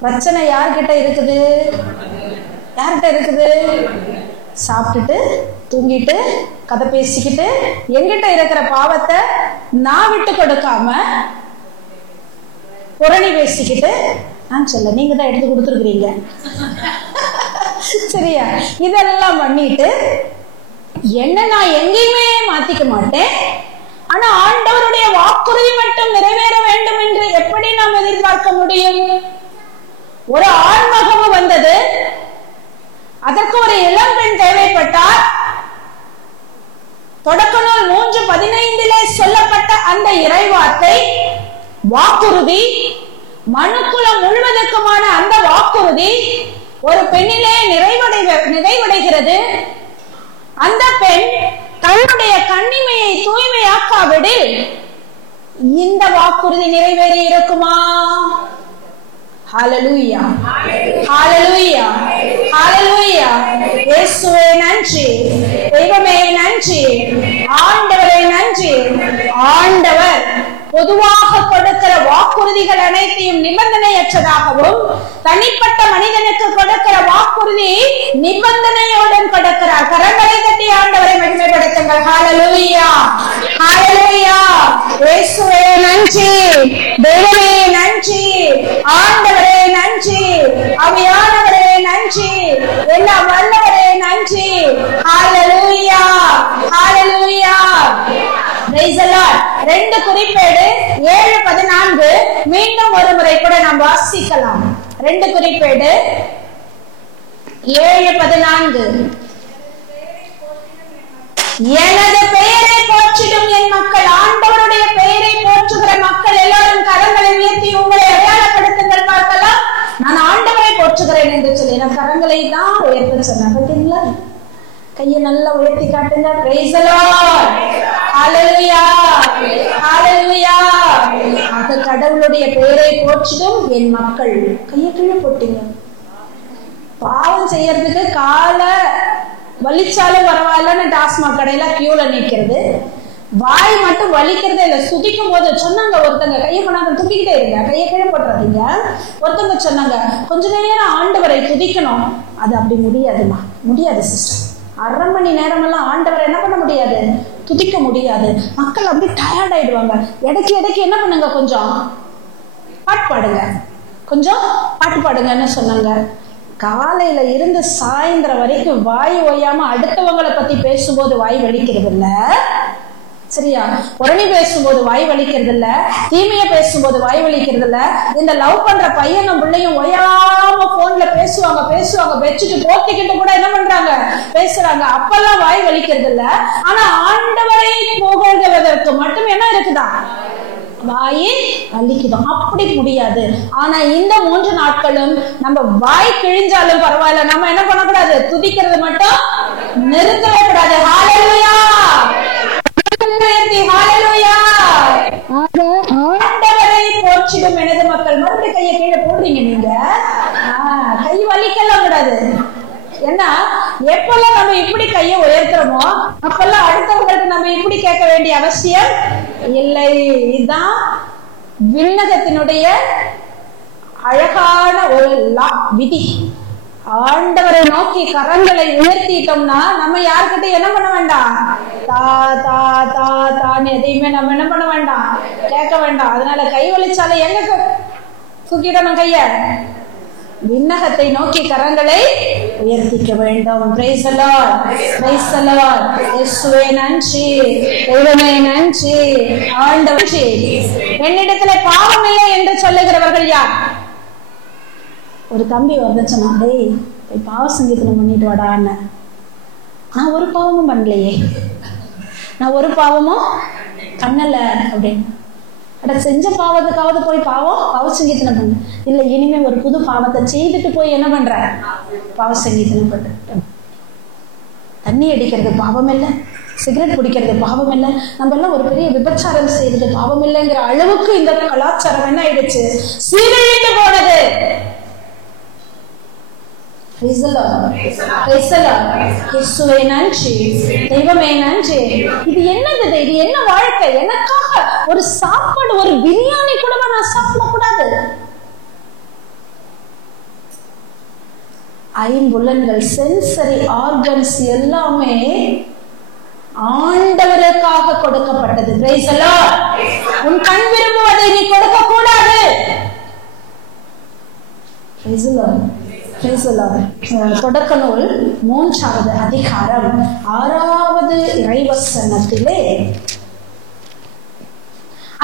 பிரச்சனை யார்கிட்ட இருக்குது? யார்கிட்ட இருக்குது? சாப்பிட்டுட்டு தூங்கிட்டு கதை பேசிக்கிட்டு எங்கிட்ட இருக்கிற பாவத்தை நான் விட்டு கொடுக்காம புரணி பேசிக்கிட்டு, நான் சொல்ல நீங்க தான் எடுத்து கொடுத்துருக்கிறீங்க சரியா? இதெல்லாம் பண்ணிட்டு என்ன நான் எங்கேயுமே மாத்திக்க மாட்டேன், ஆனா ஆண்டவருடைய வாக்குறுதி மட்டும் நிறைவேற வேண்டும் என்று எப்படி நாம் எதிர்பார்க்க முடியும்? ஒரு ஆண்மகவு வந்தது, அதற்கு ஒரு இளம்பெண் தேவைப்பட்டார். தொடக்க நூல் 3:15 சொல்லப்பட்ட அந்த இறைவார்த்தை வாக்குறுதி, மனுக்குலம் முழுவதற்குமான அந்த வாக்குறுதி ஒரு பெண்ணிலே நிறைவடைகிறது. அந்த பெண் தன்னுடைய கன்னிமையை தூய்மையாக்காவிடில் இந்த வாக்குறுதி நிறைவேறி இருக்குமா? ஹல்லேலூயா, ஹல்லேலூயா, ஹல்லேலூயா. இயேசுவே நன்றி, தெய்வமே நன்றி, ஆண்டவரே நன்றி. ஆண்டவர் பொதுவாக கொடுக்கிற வாக்குறுதிகள் அனைத்தையும் நிபந்தனையற்றதாகவும், தனிப்பட்ட மனிதனுக்கு கொடுக்கிற வாக்குறுதி நிபந்தனையுடன் கொடுக்கிறார். கரங்களை தட்டி ஆண்டவரை மகிமைப்படுத்துங்கள். ஹல்லேலூயா, ஹல்லேலூயா. இயேசுவே நன்றி, தெய்வமே நன்றி, ஆண்டவரே நன்றி, ஆவியானவரே நன்றி, எல்லாம் வல்லவரே நன்றி. ஹல்லேலூயா, ஹல்லேலூயா. Praise the Lord. 2 குறிப்பேடு 7:14 மீண்டும் ஒரு முறை கூட நாம் வாசிக்கலாம். 2 குறிப்பேடு 7:14. எனது பெயரை போற்றிடும் என் மக்கள். ஆண்டவருடைய பெயரை போற்றுகிற மக்கள் எல்லாரும் கரங்களை உயர்த்தி உங்களை அடையாளப்படுத்துங்கள் பார்க்கலாம். நான் ஆண்டவரை போற்றுகிறேன் என்று சொல்லி நான் கரங்களை தான் உயர்த்த சொன்னேன். பார்த்தீங்களா? கையை நல்லா உயர்த்தி காட்டுங்க. பிரைஸ் தி லார்ட், ஹல்லேலூயா, ஹல்லேலூயா. ஆக கடவுளுடைய பெயரை போற்றிடும் என் மக்கள். கையை கீழே போட்டீங்க. பாவம் செய்யறதுக்கு காலை வலிச்சாலும் பரவாயில்லன்னு டாஸ்மாக் கடையில கியூல நிக்கிறது, வாய் மட்டும் வலிக்கிறதே இல்லை. சுதிக்கும் போது சொன்னாங்க ஒருத்தங்க, கையை பண்ணாங்க துதிக்கிட்டே இருங்க, கையை கீழே போட்டுறாதீங்க. ஒருத்தங்க சொன்னாங்க கொஞ்ச நேரம் ஆண்டவரை துதிக்கணும். அது அப்படி முடியாதுமா, முடியாது சிஸ்டர். 1/2 மணி நேரம் எல்லாம் ஆண்டவரை என்ன பண்ண முடியாது, துதிக்க முடியாது. மக்கள் அப்படி டயர்ட் ஆயிடுவாங்க. இடைக்கு என்ன பண்ணுங்க, கொஞ்சம் பாட்டு பாடுங்க, கொஞ்சம் பாட்டு பாடுங்கன்னு சொன்னாங்க. காலையில இருந்து சாயந்தரம் வரைக்கும் வாய் ஓயாம அடுத்தவங்களை பத்தி பேசும்போது வாய் வலிக்கிறது இல்ல, சரியா? புரணி பேசும்போது வாய் வலிக்கிறது இல்ல, தீமைய பேசும்போது வாய் வலிக்கிறது இல்ல. இந்த லவ் பண்ற பையனும் பிள்ளையும் ஓயாம போன்ல பேசுவாங்க, வச்சுட்டு போத்திக்கிட்டு கூட என்ன பண்றாங்க, பேசுறாங்க. அப்பெல்லாம் வாய் வலிக்கிறது இல்ல. ஆனா ஆண்டவரை புகழ்வதற்கு மட்டும் என்ன இருக்குதா, வாயை வலிக்குதான். அப்படி முடியாது. ஆனா இந்த 3 நாட்களும் நம்ம வாய் கிழிஞ்சாலும் பரவாயில்ல, நம்ம என்ன பண்ணக்கூடாது, துதிக்கிறது மட்டும் நிறுத்தவே கூடாது. ஹல்லேலூயா, ஹல்லேலூயா. ஆண்டவரை போற்றிடும் எனது மக்கள். மறுபடியும் கையை கீழே போடுறீங்க நீங்க, கை வலிக்கலாம் கூடாது. ஏன்னா எப்பெல்லாம் நம்ம இப்படி கையை உயர்த்துறோமோ அப்பெல்லாம் அடுத்தவங்களுக்கு நம்ம இப்படி கேட்க வேண்டிய அவசியம் இல்லை. இதுதான் விண்ணகத்தினுடைய அழகான ஒரு விதி. ஆண்டவரை நோக்கி கரங்களை உயர்த்திட்டோம்னா நம்ம யாருக்கிட்ட என்ன பண்ண வேண்டாம், தா தா தா தான்னு எதையுமே நம்ம என்ன பண்ண வேண்டாம், கேட்க வேண்டாம். அதனால கை வலிச்சாலும் எங்க தூக்கிடணும், கைய விண்ணகத்தை நோக்கி கரங்களை உயர்த்திக்க வேண்டும். Price the Lord, praise the Lord. இயேசுவே நன்றி, தெய்வமே நன்றி, ஆண்டவரே. என்னிடத்துல பாவம் இல்லை என்று சொல்லுகிறவர்கள் யார்? ஒரு தம்பி வந்து சொன்னான், டேய் போய் பாவ சங்கீதனம் பண்ணிட்டு வாடான்னு. நான் ஒரு பாவமும் பண்ணலையே, நான் ஒரு பாவமும் பண்ணல அப்படின்னு. அட செஞ்ச பாவத்துக்காவது போய் பாவ சங்கீதனம் பண்ணு. இல்லை, இனிமே ஒரு புது பாவத்தை செய்துட்டு போய் என்ன பண்ற, பாவ சங்கீதனம் பண்ணு. தண்ணி அடிக்கிறது பாவம் இல்லை, சிகரெட் குடிக்கிறது பாவம் இல்லை, நம்ம எல்லாம் ஒரு பெரிய விபச்சாரம் செய்யறது பாவம் இல்லைங்கிற அளவுக்கு இந்த கலாச்சாரம் என்ன ஆயிடுச்சு, சீரழிந்து போனது. தெய்வமே நன்றி. இது என்னது, இது என்ன வாழ்க்கை? எனக்காக ஒரு சாப்பாடு, ஒரு பிரியாணி கூட நான் சாப்பிடக்கூடாது. ஐம்புலன்கள், சென்சரி ஆர்கன்ஸ் எல்லாமே ஆண்டவருக்காக கொடுக்கப்பட்டது. Price the Lord. உன் கண் விரும்புவதை நீ கொடுக்க கூடாது. Price the Lord. தொடக்க நூல் 3வது அதிகாரம் 6வது இறைவசனத்திலே,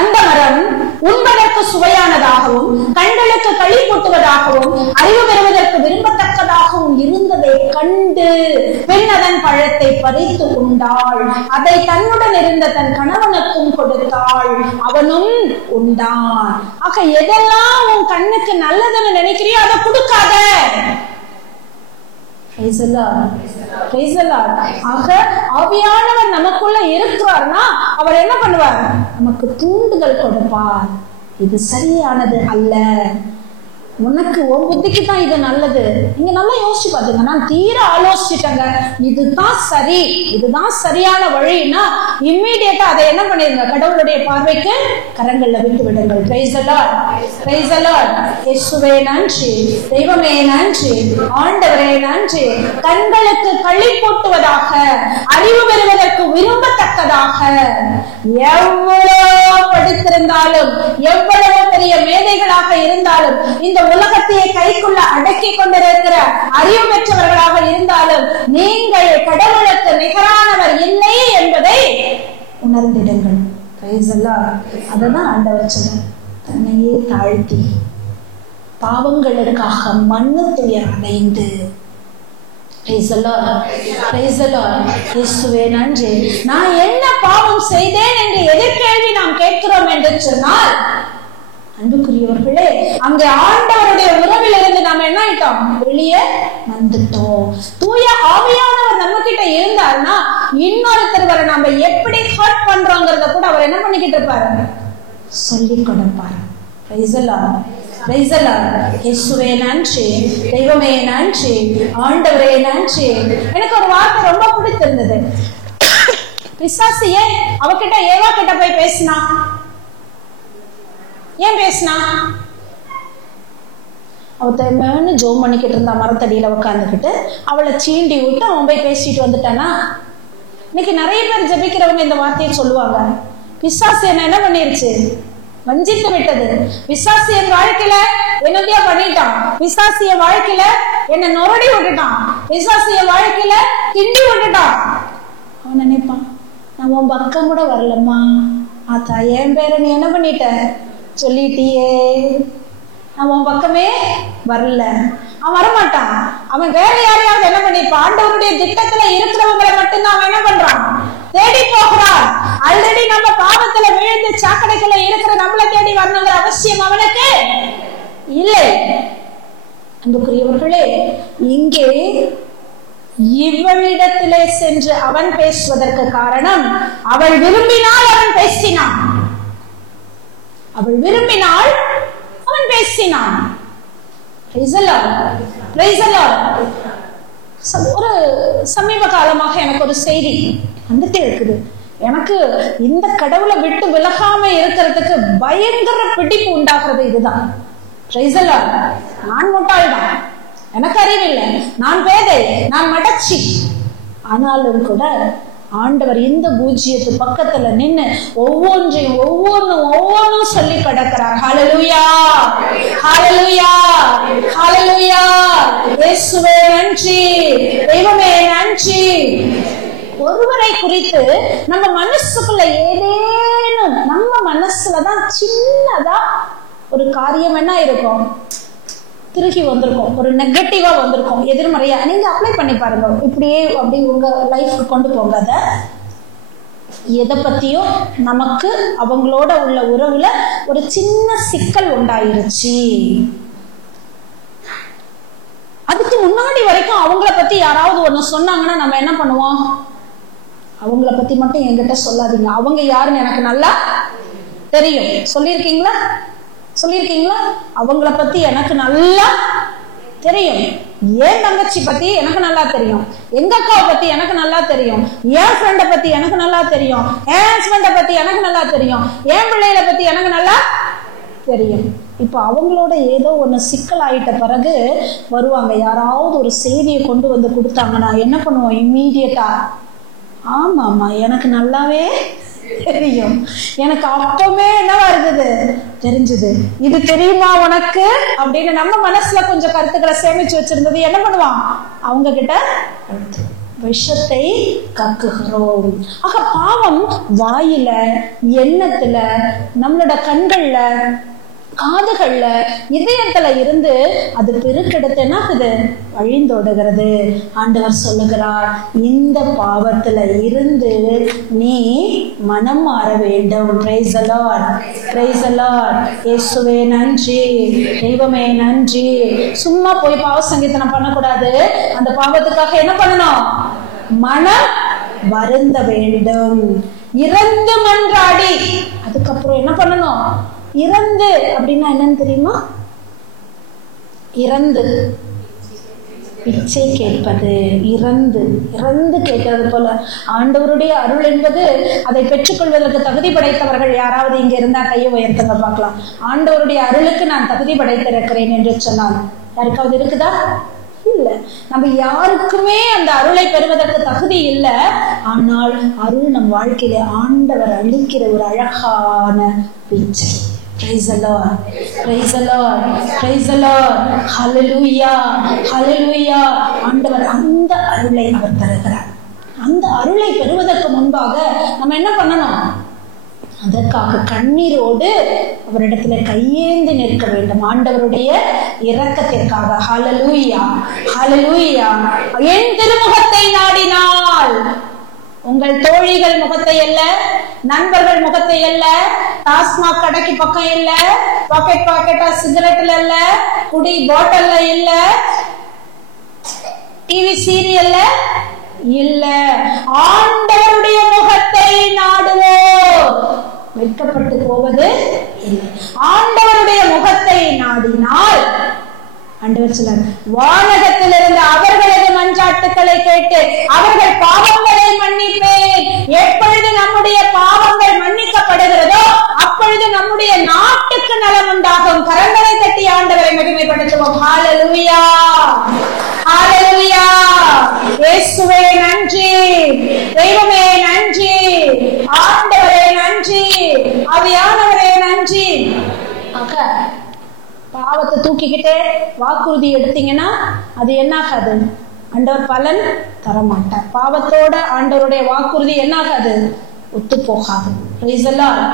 அந்த மரம் உண்பதற்கு சுவையானதாகவும் கண்களுக்கு களி கூட்டுவதாகவும் அறிவு பெறுவதற்கு விரும்பத்தக்கதாகவும் இருந்ததை கண்டு பெண் அதன் பழத்தை பறித்து உண்டாள். அதை தன்னுடன் இருந்த தன் கணவனுக்கும் கொடுத்தாள், அவனும் உண்டான். ஆக எதெல்லாம் உன் கண்ணுக்கு நல்லதுன்னு நினைக்கிறியோ அதை கொடுக்காத. ஆக ஆவியானவர் நமக்குள்ள இருக்கிறார்னா அவர் என்ன பண்ணுவார், நமக்கு தூண்டுதல் கொடுப்பார். இது சரியானது அல்ல, உனக்கு உன் புத்திக்கு தான் இது நல்லது. நீங்க நல்லா யோசிச்சு பாத்துங்க. நான் தீர ஆலோசிச்சிட்டேங்க, இதுதான் சரி, இதுதான் சரியான வழின்னா இம்மீடியட்டா அதை என்ன பண்ணிருங்க, கடவுளுடைய பார்வைக்கு கரங்கள்ல விட்டு விடுங்கள். Price the Lord. Praise the Lord. இயேசுவே நன்றி, தெய்வமே நன்றி, ஆண்டவரே நன்றி. கண்களுக்கு களி கூட்டுவதாக, அறிவு பெறுவதற்கு விரும்பத்தக்கதாக, எவ்வளவு படித்திருந்தாலும், எவ்வளவு பெரிய மேதைகளாக இருந்தாலும், இந்த உலகத்தையே கைக்குள்ள அடக்கி கொண்டிருக்கிற அறிவு பெற்றவர்களாக இருந்தாலும், நீங்கள் கடவுளுக்கு நிகரானவர் இல்லை என்பதை உணர்ந்திடுங்கள். அததான் ஆண்டவர் சொல்றார், தன்னையே தாழ்த்தி பாவங்களுக்காக மண்ணு துயர் அடைந்து. நான் என்ன பாவம் செய்தேன் என்று எதிர்கேள்வி நாம் கேட்கிறோம் என்று சொன்னால், அன்புக்குரியவர்களே, அங்கே ஆண்டவருடைய உறவில் இருந்து நாம என்ன ஆயிட்டோம், வெளியே வந்துட்டோம். தூய ஆவியானவர் நம்ம கிட்ட இருந்தாருன்னா இன்னொருத்தர் நாம எப்படி ஹர்ட் பண்றோங்கிறத கூட அவர் என்ன பண்ணிக்கிட்டு இருப்பாரு, சொல்லி கொடுப்பாரு. இயேசுவே நன்றி, தெய்வமே நன்றி, ஆண்டவரே நன்றி. எனக்கு ஒரு வார்த்தை ரொம்ப பிடித்திருந்தது. பிசாசு ஏன் அவகிட்ட ஏவா கிட்ட போய் பேசினா? ஏன் பேசினா? அவ தேவைன்னு ஜோம் பண்ணிக்கிட்டு இருந்தா, மரத்தடியில உட்காந்துக்கிட்டு அவளை சீண்டி விட்டு அவன் போய் பேசிட்டு வந்துட்டானா? இன்னைக்கு நிறைய பேர் ஜெபிக்கிறவங்க இந்த வார்த்தையை சொல்லுவாங்க, பிசாசு என்ன பண்ணிருச்சு, வஞ்சித்து விட்டது. பிசாசு என் வாழ்க்கையில என்னத்தையா பண்ணிட்டான், பிசாசு என் வாழ்க்கையில என்ன நொரடி விட்டுட்டான், பிசாசு என் வாழ்க்கையில கிண்டி விட்டுட்டான். அவன் நினைப்பான், நான் உன் பக்கம் கூட வரலம்மா, ஆத்தா என் பேரை நீ என்ன பண்ணிட்ட சொல்லிட்டியே, நான் உன் பக்கமே வரல. அவன் வரமாட்டான். அவன் வேற யாரையாவது என்ன பண்ணிருப்பான், ஆண்டவருடைய திட்டத்துல இருக்கிறவங்களை மட்டும்தான் அவன் என்ன பண்றான், தேடி போகிறான். ஆல்ரெடி நம்ம பாவத்துல விழுந்து சாக்கடைக்குள்ள இருக்கிற நம்மளை தேடி வரணுங்கிற அவசியம் அவனுக்கு இல்லை. அன்புக்குரியவர்களே, இங்கே இவளிடத்திலே சென்று அவன் பேசுவதற்கு காரணம், அவள் விரும்பினால் அவன் பேசினான், அவள் விரும்பினால் அவன் பேசினான். ஒரு சமீப காலமாக எனக்கு ஒரு செய்தி வந்துட்டே இருக்குது. எனக்கு இந்த கடவுளை விட்டு விலகாம இருக்கிறதுக்கு பயங்கர பிடிப்பு உண்டாக்குறது இதுதான். நான் முட்டாள்தான், எனக்கு அறிவில்லை, நான் பேதை, நான் மடச்சி. ஆனாலும் கூட ஆண்டவர் இந்த பூஜ்ஜியத்து பக்கத்துல நின்னு ஒவ்வொன்றையும் ஒவ்வொன்னும் சொல்லி கடக்கிறார். ஹல்லேலூயா, ஹல்லேலூயா, ஹல்லேலூயா. இயேசுவே நன்றி, தெய்வமே நன்றி. ஒருவரை குறித்து நம்ம மனசுக்குள்ள ஏதேனும், நம்ம மனசுலதான் சின்னதா ஒரு காரியம் என்ன இருக்கும், திருகி வந்திருக்கும், ஒரு நெகட்டிவா வந்திருக்கும், எதிர்மறையா. நீங்க அப்ளை பண்ணி பாருங்க, இப்படியே அப்படி உங்க லைஃப்க்கு கொண்டு போங்க. அதை எதை பத்தியும் நமக்கு அவங்களோட உள்ள உறவுல ஒரு சின்ன சிக்கல் உண்டாயிருச்சு, அதுக்கு முன்னாடி வரைக்கும் அவங்கள பத்தி யாராவது ஒண்ணு சொன்னாங்கன்னா நம்ம என்ன பண்ணுவோம்? அவங்கள பத்தி மட்டும் என்கிட்ட சொல்லாதீங்க, அவங்க யாருன்னு எனக்கு நல்லா தெரியும். சொல்லியிருக்கீங்களா? அவங்கள பத்தி எனக்கு நல்லா தெரியும், என் தங்கச்சி பத்தி எனக்கு நல்லா தெரியும், எங்க அக்காவை பத்தி எனக்கு நல்லா தெரியும், என் ஃப்ரெண்டை பத்தி எனக்கு நல்லா தெரியும், என் ஹஸ்பண்டை பத்தி எனக்கு நல்லா தெரியும், என் பிள்ளைகளை பத்தி எனக்கு நல்லா தெரியும். இப்ப அவங்களோட ஏதோ ஒண்ணு சிக்கல் ஆயிட்ட பிறகு வருவாங்க, யாராவது ஒரு செய்தியை கொண்டு வந்து கொடுத்தாங்கன்னா என்ன பண்ணுவோம்? இம்மீடியட்டா ஆமாமா எனக்கு நல்லாவே தெரியும், எனக்கு அப்பவே என்னவா இருக்குது தெரிஞ்சது, இது தெரியுமா உனக்கு அப்படின்னு நம்ம மனசுல கொஞ்சம் கருத்துக்களை சேமிச்சு வச்சிருந்தது என்ன பண்ணுவான்? அவங்க கிட்ட விஷத்தை கக்குகிறோம். ஆக பாவம் வாயில, எண்ணத்துல, நம்மளோட கண்கள்ல, காதுகள்ல, இதயத்துல இருந்து அது பெருக்கெடுத்து என்ன ஆகுது? வழிந்தோடுகிறது. ஆண்டவர் சொல்லுகிறார், இந்த பாவத்துல இருந்து நீ மனம் மாற வேண்டும். Price the Lord, praise the Lord. இயேசுவே நன்றி, தெய்வமே நன்றி. சும்மா போய் பாவ சங்கீர்த்தனம் பண்ணக்கூடாது. அந்த பாவத்துக்காக என்ன பண்ணணும்? மனம் வருந்த வேண்டும். இறந்து மன்றாடி, அதுக்கப்புறம் என்ன பண்ணணும்? இறந்து அப்படின்னா என்னன்னு தெரியுமா? இறந்து பிச்சை கேட்பது, இறந்து கேட்கிறது போல. ஆண்டவருடைய அருள் என்பது அதை பெற்றுக்கொள்வதற்கு தகுதி படைத்தவர்கள் யாராவது இங்க இருந்தா கையை உயர்த்துங்க பார்க்கலாம். ஆண்டவருடைய அருளுக்கு நான் தகுதி படைத்திருக்கிறேன் என்று சொன்னால் யாருக்காவது இருக்குதா? இல்ல. நம்ம யாருக்குமே அந்த அருளை பெறுவதற்கு தகுதி இல்லை. ஆனால் அருள் நம் வாழ்க்கையில ஆண்டவர் அளிக்கிற ஒரு அழகான பிச்சை. Praise the Lord, praise the Lord, praise the Lord. Hallelujah, hallelujah. ஆண்டவர் அந்த அருளை அவர் தருகிறார். அந்த அருளை பெறுவதற்கு முன்பாக நம்ம என்ன பண்ணணும்? அதற்காக கண்ணீரோடு அவரிடத்துல கையேந்து நிற்க வேண்டும், ஆண்டவருடைய இரக்கத்திற்காக. ஹல்லேலூயா, ஹல்லேலூயா. என் திருமுகத்தை நாடினால், உங்கள் தோழிகள் முகத்தை அல்ல, நண்பர்கள் முகத்தை அல்ல, டாஸ்மாக் கடைக்கு பக்கம் இல்ல, பாக்கெட்டா சிகரெட்ல இல்ல, குடி பாட்டில்ல இல்ல, டிவி சீரியல்ல இல்ல, ஆண்டவருடைய முகத்தை நாடுவோம். வெட்கப்பட்டு போவது இல்லை. ஆண்டவருடைய முகத்தை நாடினால் ஆண்டவர் சொன்னார், வானகத்திலிருந்து அவர்களது மன்றாட்டுக்களை கேட்டு அவர்கள் பாவங்களை மன்னிப்பேன். எப்பொழுது நம்முடைய பாவங்கள் மன்னிக்கப்படுகிறதோ அப்பொழுது நம்முடைய நாட்டுக்கு நலம் உண்டாகும். கரங்களை தட்டி ஆண்டவரை மகிமைப்படுத்துவோம். ஹல்லேலூயா, ஹல்லேலூயா. இயேசுவே நன்றி, தெய்வமே நன்றி, ஆண்டவரே நன்றி, ஆவியானவரே நன்றி. பாவத்தை தூக்கிக்கிட்டே வாக்குறுதி எடுத்தீங்கன்னா அது என்ன ஆகாது? ஆண்டவர் பலன் தரமாட்டார். பாவத்தோட ஆண்டவருடைய வாக்குறுதி என்ன ஆகாது? ஒத்து போகாது. Price the Lord,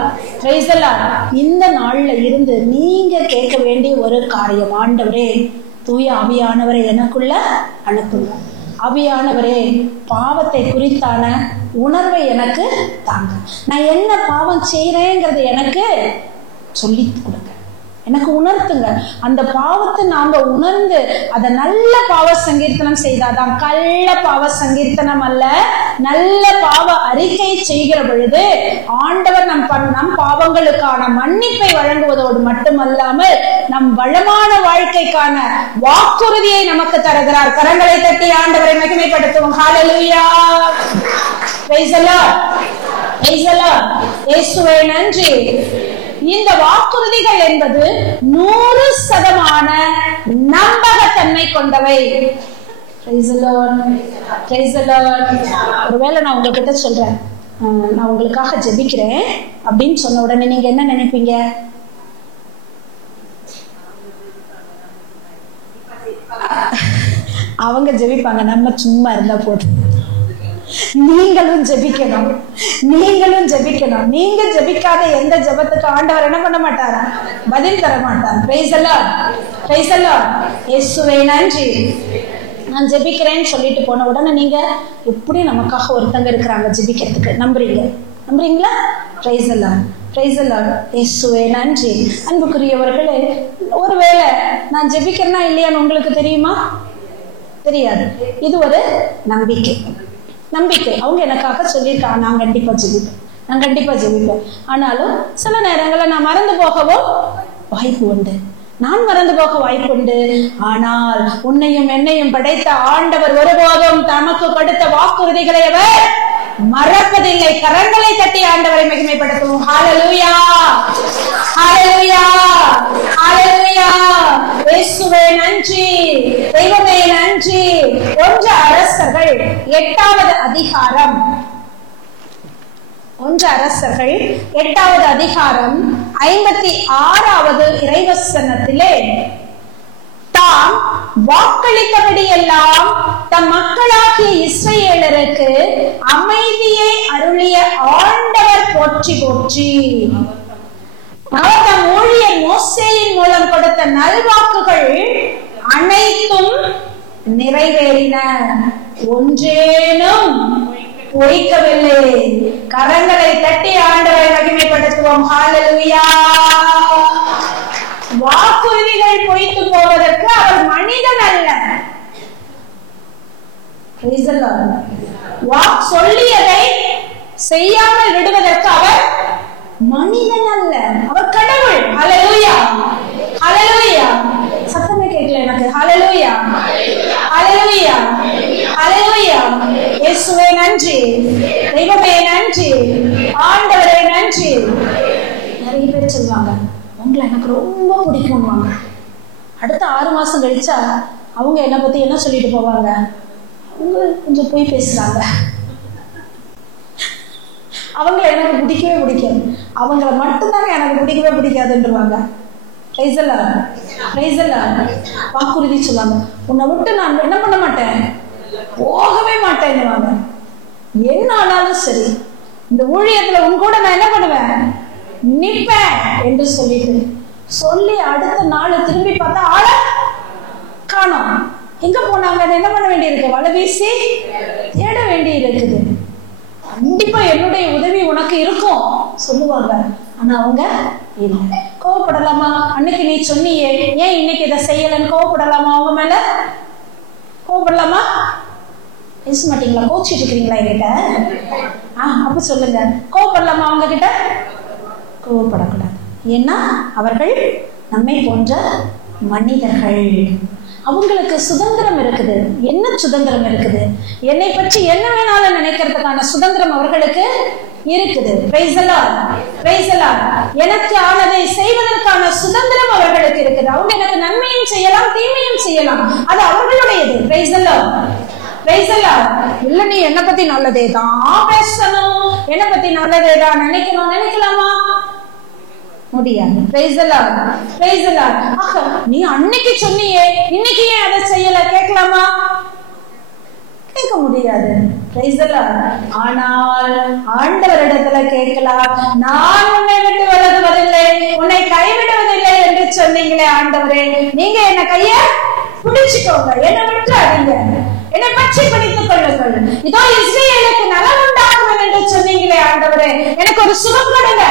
praise the Lord. இந்த நாள்ல இருந்து நீங்க கேட்க வேண்டிய ஒரு காரியம், ஆண்டவரே தூய ஆவியானவரை எனக்குள்ள அனுப்புங்க. ஆவியானவரே பாவத்தை குறித்தான உணர்வை எனக்கு தாங்க. நான் என்ன பாவம் செய்யறேங்கிறது எனக்கு சொல்லி கொடுங்க, எனக்கு உணர்த்துங்க. அந்த பாவத்தை நாம உணர்ந்து அதை நல்ல பாவ சங்கீர்த்தனம் செய்தாதான், கள்ள பாவ சங்கீர்த்தனம் அல்ல, நல்ல பாவ அறிக்கை செய்கிற பொழுது ஆண்டவர் நம் பாவங்களுக்கான மன்னிப்பை வழங்குவதோடு மட்டுமல்லாமல் நம் வளமான வாழ்க்கைக்கான வாக்குறுதியை நமக்கு தருகிறார். கரங்களை தட்டி ஆண்டவரை மகிமைப்படுத்துவோம். Hallelujah, praise the Lord, praise the Lord. இயேசுவே நன்றி. இந்த வாக்குறுதிகள் என்பது 100% நம்பகத்தன்மை கொண்டவை. ஒருவேளை நான் உங்ககிட்ட சொல்றேன், நான் உங்களுக்காக ஜெபிக்கிறேன் அப்படின்னு சொன்ன உடனே நீங்க என்ன நினைப்பீங்க? அவங்க ஜெபிப்பாங்க, நம்ம சும்மா இருந்தா போதும். நீங்களும் ஜெபிக்கணும், நீங்களும் ஜெபிக்கணும். நீங்க ஜெபிக்காத எந்த ஜெபத்துக்கு ஆண்டவர் என்ன பண்ண மாட்டாரா? பதில் தர மாட்டார். Price the Lord, praise the Lord. இயேசுவே நன்றி. நான் ஜெபிக்கிறேன்னு சொல்லிட்டு போன உடனே நீங்க எப்படி நமக்காக ஒருத்தங்க இருக்கிறாங்க ஜெபிக்கிறதுக்கு நம்புறீங்க? நம்புறீங்களா? Price the Lord, praise the Lord. இயேசுவே நன்றி. அன்புக்குரியவர்களே, ஒருவேளை நான் ஜெபிக்கிறேனா இல்லையான்னு உங்களுக்கு தெரியுமா? தெரியாது. இது ஒரு நம்பிக்கை. நம்பிக்கை. அவங்க எனக்காக சொல்லியிருக்காங்க, நான் கண்டிப்பா ஜெபிப்பேன், நான் கண்டிப்பா ஜெபிப்பேன். ஆனாலும் சில நேரங்களில் நான் மறந்து போகவும் வாய்ப்பு உண்டு, நான் மறந்து போக வாய்ப்பு உண்டு. ஆனால் உன்னையும் என்னையும் படைத்த ஆண்டவர் ஒருபோதும் தமக்கு கொடுத்த வாக்குறுதிகளை அவர் மறப்பதில்லை. கரங்களை தட்டி ஆண்டவரை மகிமைப்படுத்துவோம். ஹல்லேலூயா, ஹல்லேலூயா, ஹல்லேலூயா. இயேசுவே நன்றி, தெய்வமே நன்றி. 1 அரசர்கள் 8வது அதிகாரம், 1 அரசர்கள் 8வது அதிகாரம் 56வது இறைவசனத்திலே, தாம் வாக்களித்தபடி எல்லாம் தம் மக்களாகிய இஸ்ரவேலருக்கு அமைதியை அருளிய ஆண்டவர் போற்றி போற்றி. அவர் தம் ஊழியர் மோசேயின் மூலம் கொடுத்த நல்வாக்குகள் அனைத்தும் நிறைவேறின, ஒன்றேனும் பொய்க்கவில்லை. கரங்களை தட்டி ஆண்டவரை மகிமைப்படுத்துவோம். ஹல்லேலூயா. வாக்குறுதிகள் பொய்த்து போவதற்கு அவர் மனிதன் அல்ல. சொல்லியதை செய்யாமல் விடுவதற்கு அவர் மனிதன் அல்ல, அவர் கடவுள். ஹல்லேலூயா, ஹல்லேலூயா. சத்தமே கேட்கல எனக்கு. ஹல்லேலூயா, ஹல்லேலூயா, ஹல்லேலூயா. இயேசுவே நன்றி, தெய்வமே நன்றி, ஆண்டவரே நன்றி. நிறைய பேர் சொல்லுவாங்க, உங்களை எனக்கு ரொம்ப பிடிக்கும்வாங்க. அடுத்த 6 மாசம் கழிச்சா அவங்க என்னை பத்தி என்ன சொல்லிட்டு போவாங்க? அவங்க கொஞ்சம் போய் பேசுறாங்க, அவங்கள எனக்கு பிடிக்கவே பிடிக்காது, அவங்கள மட்டும்தாங்க எனக்கு பிடிக்கவே பிடிக்காதுன்றவாங்க. Praise the Lord, praise the Lord. வாக்குறுதி சொல்லுவாங்க, உன்னை விட்டு நான் என்ன பண்ண மாட்டேன், போகவே மாட்டேன்னுவாங்க. என்ன ஆனாலும் சரி, இந்த ஊழியத்துல உன் கூட நான் என்ன பண்ணுவேன், நிற்பேன் என்று சொல்லிட்டு சொல்லி அடுத்த நாள் திரும்பி பார்த்தா ஆள காணோம். எங்க போனாங்க? என்ன பண்ண வேண்டி இருக்கு? வலை வீசி தேட வேண்டி இருக்குது. கண்டிப்பா என்னுடைய உதவி உனக்கு இருக்கும் சொல்லுவாங்க. ஆனா அவங்க இல்லை. கோவப்படலாமா? அன்னைக்கு நீ சொன்னியே, ஏன் இன்னைக்கு இதை செய்யலன்னு கோவப்படலாமா? அவங்க மேல கோவப்படலாமா? பேச மாட்டீங்களா? கோச்சிட்டு இருக்கிறீங்களா என்கிட்ட? அப்ப சொல்லுங்க, கோவப்படலாமா அவங்க கிட்ட? கோவப்படக்கூடாது. ஏன்னா அவர்கள் நம்மை போன்ற மனிதர்கள். அவங்களுக்கு சுதந்திரம் இருக்குது. என்ன சுதந்திரம் இருக்குது? என்னை பற்றி என்ன வேணாலும் நினைக்கிறதுக்கான சுதந்திரம் அவர்களுக்கு இருக்குது. Price the Lord, praise the Lord. எனக்கு ஆனதை செய்வதற்கான சுதந்திரம் அவர்களுக்கு இருக்குது. அவங்க எனக்கு நன்மையும் செய்யலாம், தீமையும் செய்யலாம், அது அவர்களுடையது. Praise the Lord, praise the Lord. இல்ல நீ என்னை பத்தி நல்லதே தான் பேசணும், என்னை பத்தி நல்லதே தான் நினைக்கணும், நினைக்கலாமா? முடியாது. Price the Lord, praise the Lord. ஆக நீ அன்னைக்கு சொன்னியே, இன்னைக்கு ஏன் அதை செய்யல கேட்கலாமா? கேட்க முடியாது. Price the Lord. ஆனால் ஆண்டவரிடத்துல கேட்கலாம். நான் உன்னை விட்டு விலகுவதில்லை, உன்னை கைவிடுவதில்லை என்று சொன்னீங்களே ஆண்டவரே, நீங்க என்ன கைய பிடிச்சுக்கோங்க, என்னை விட்டுறாதீங்க, என்னை பற்றி பிடித்துக் கொள்ளுங்கள். இதோ இஸ்ரவேலுக்கு நலம் உண்டாக்குவேன் என்று சொன்னீங்களே ஆண்டவரே, எனக்கு ஒரு சுகம் கொடுங்க.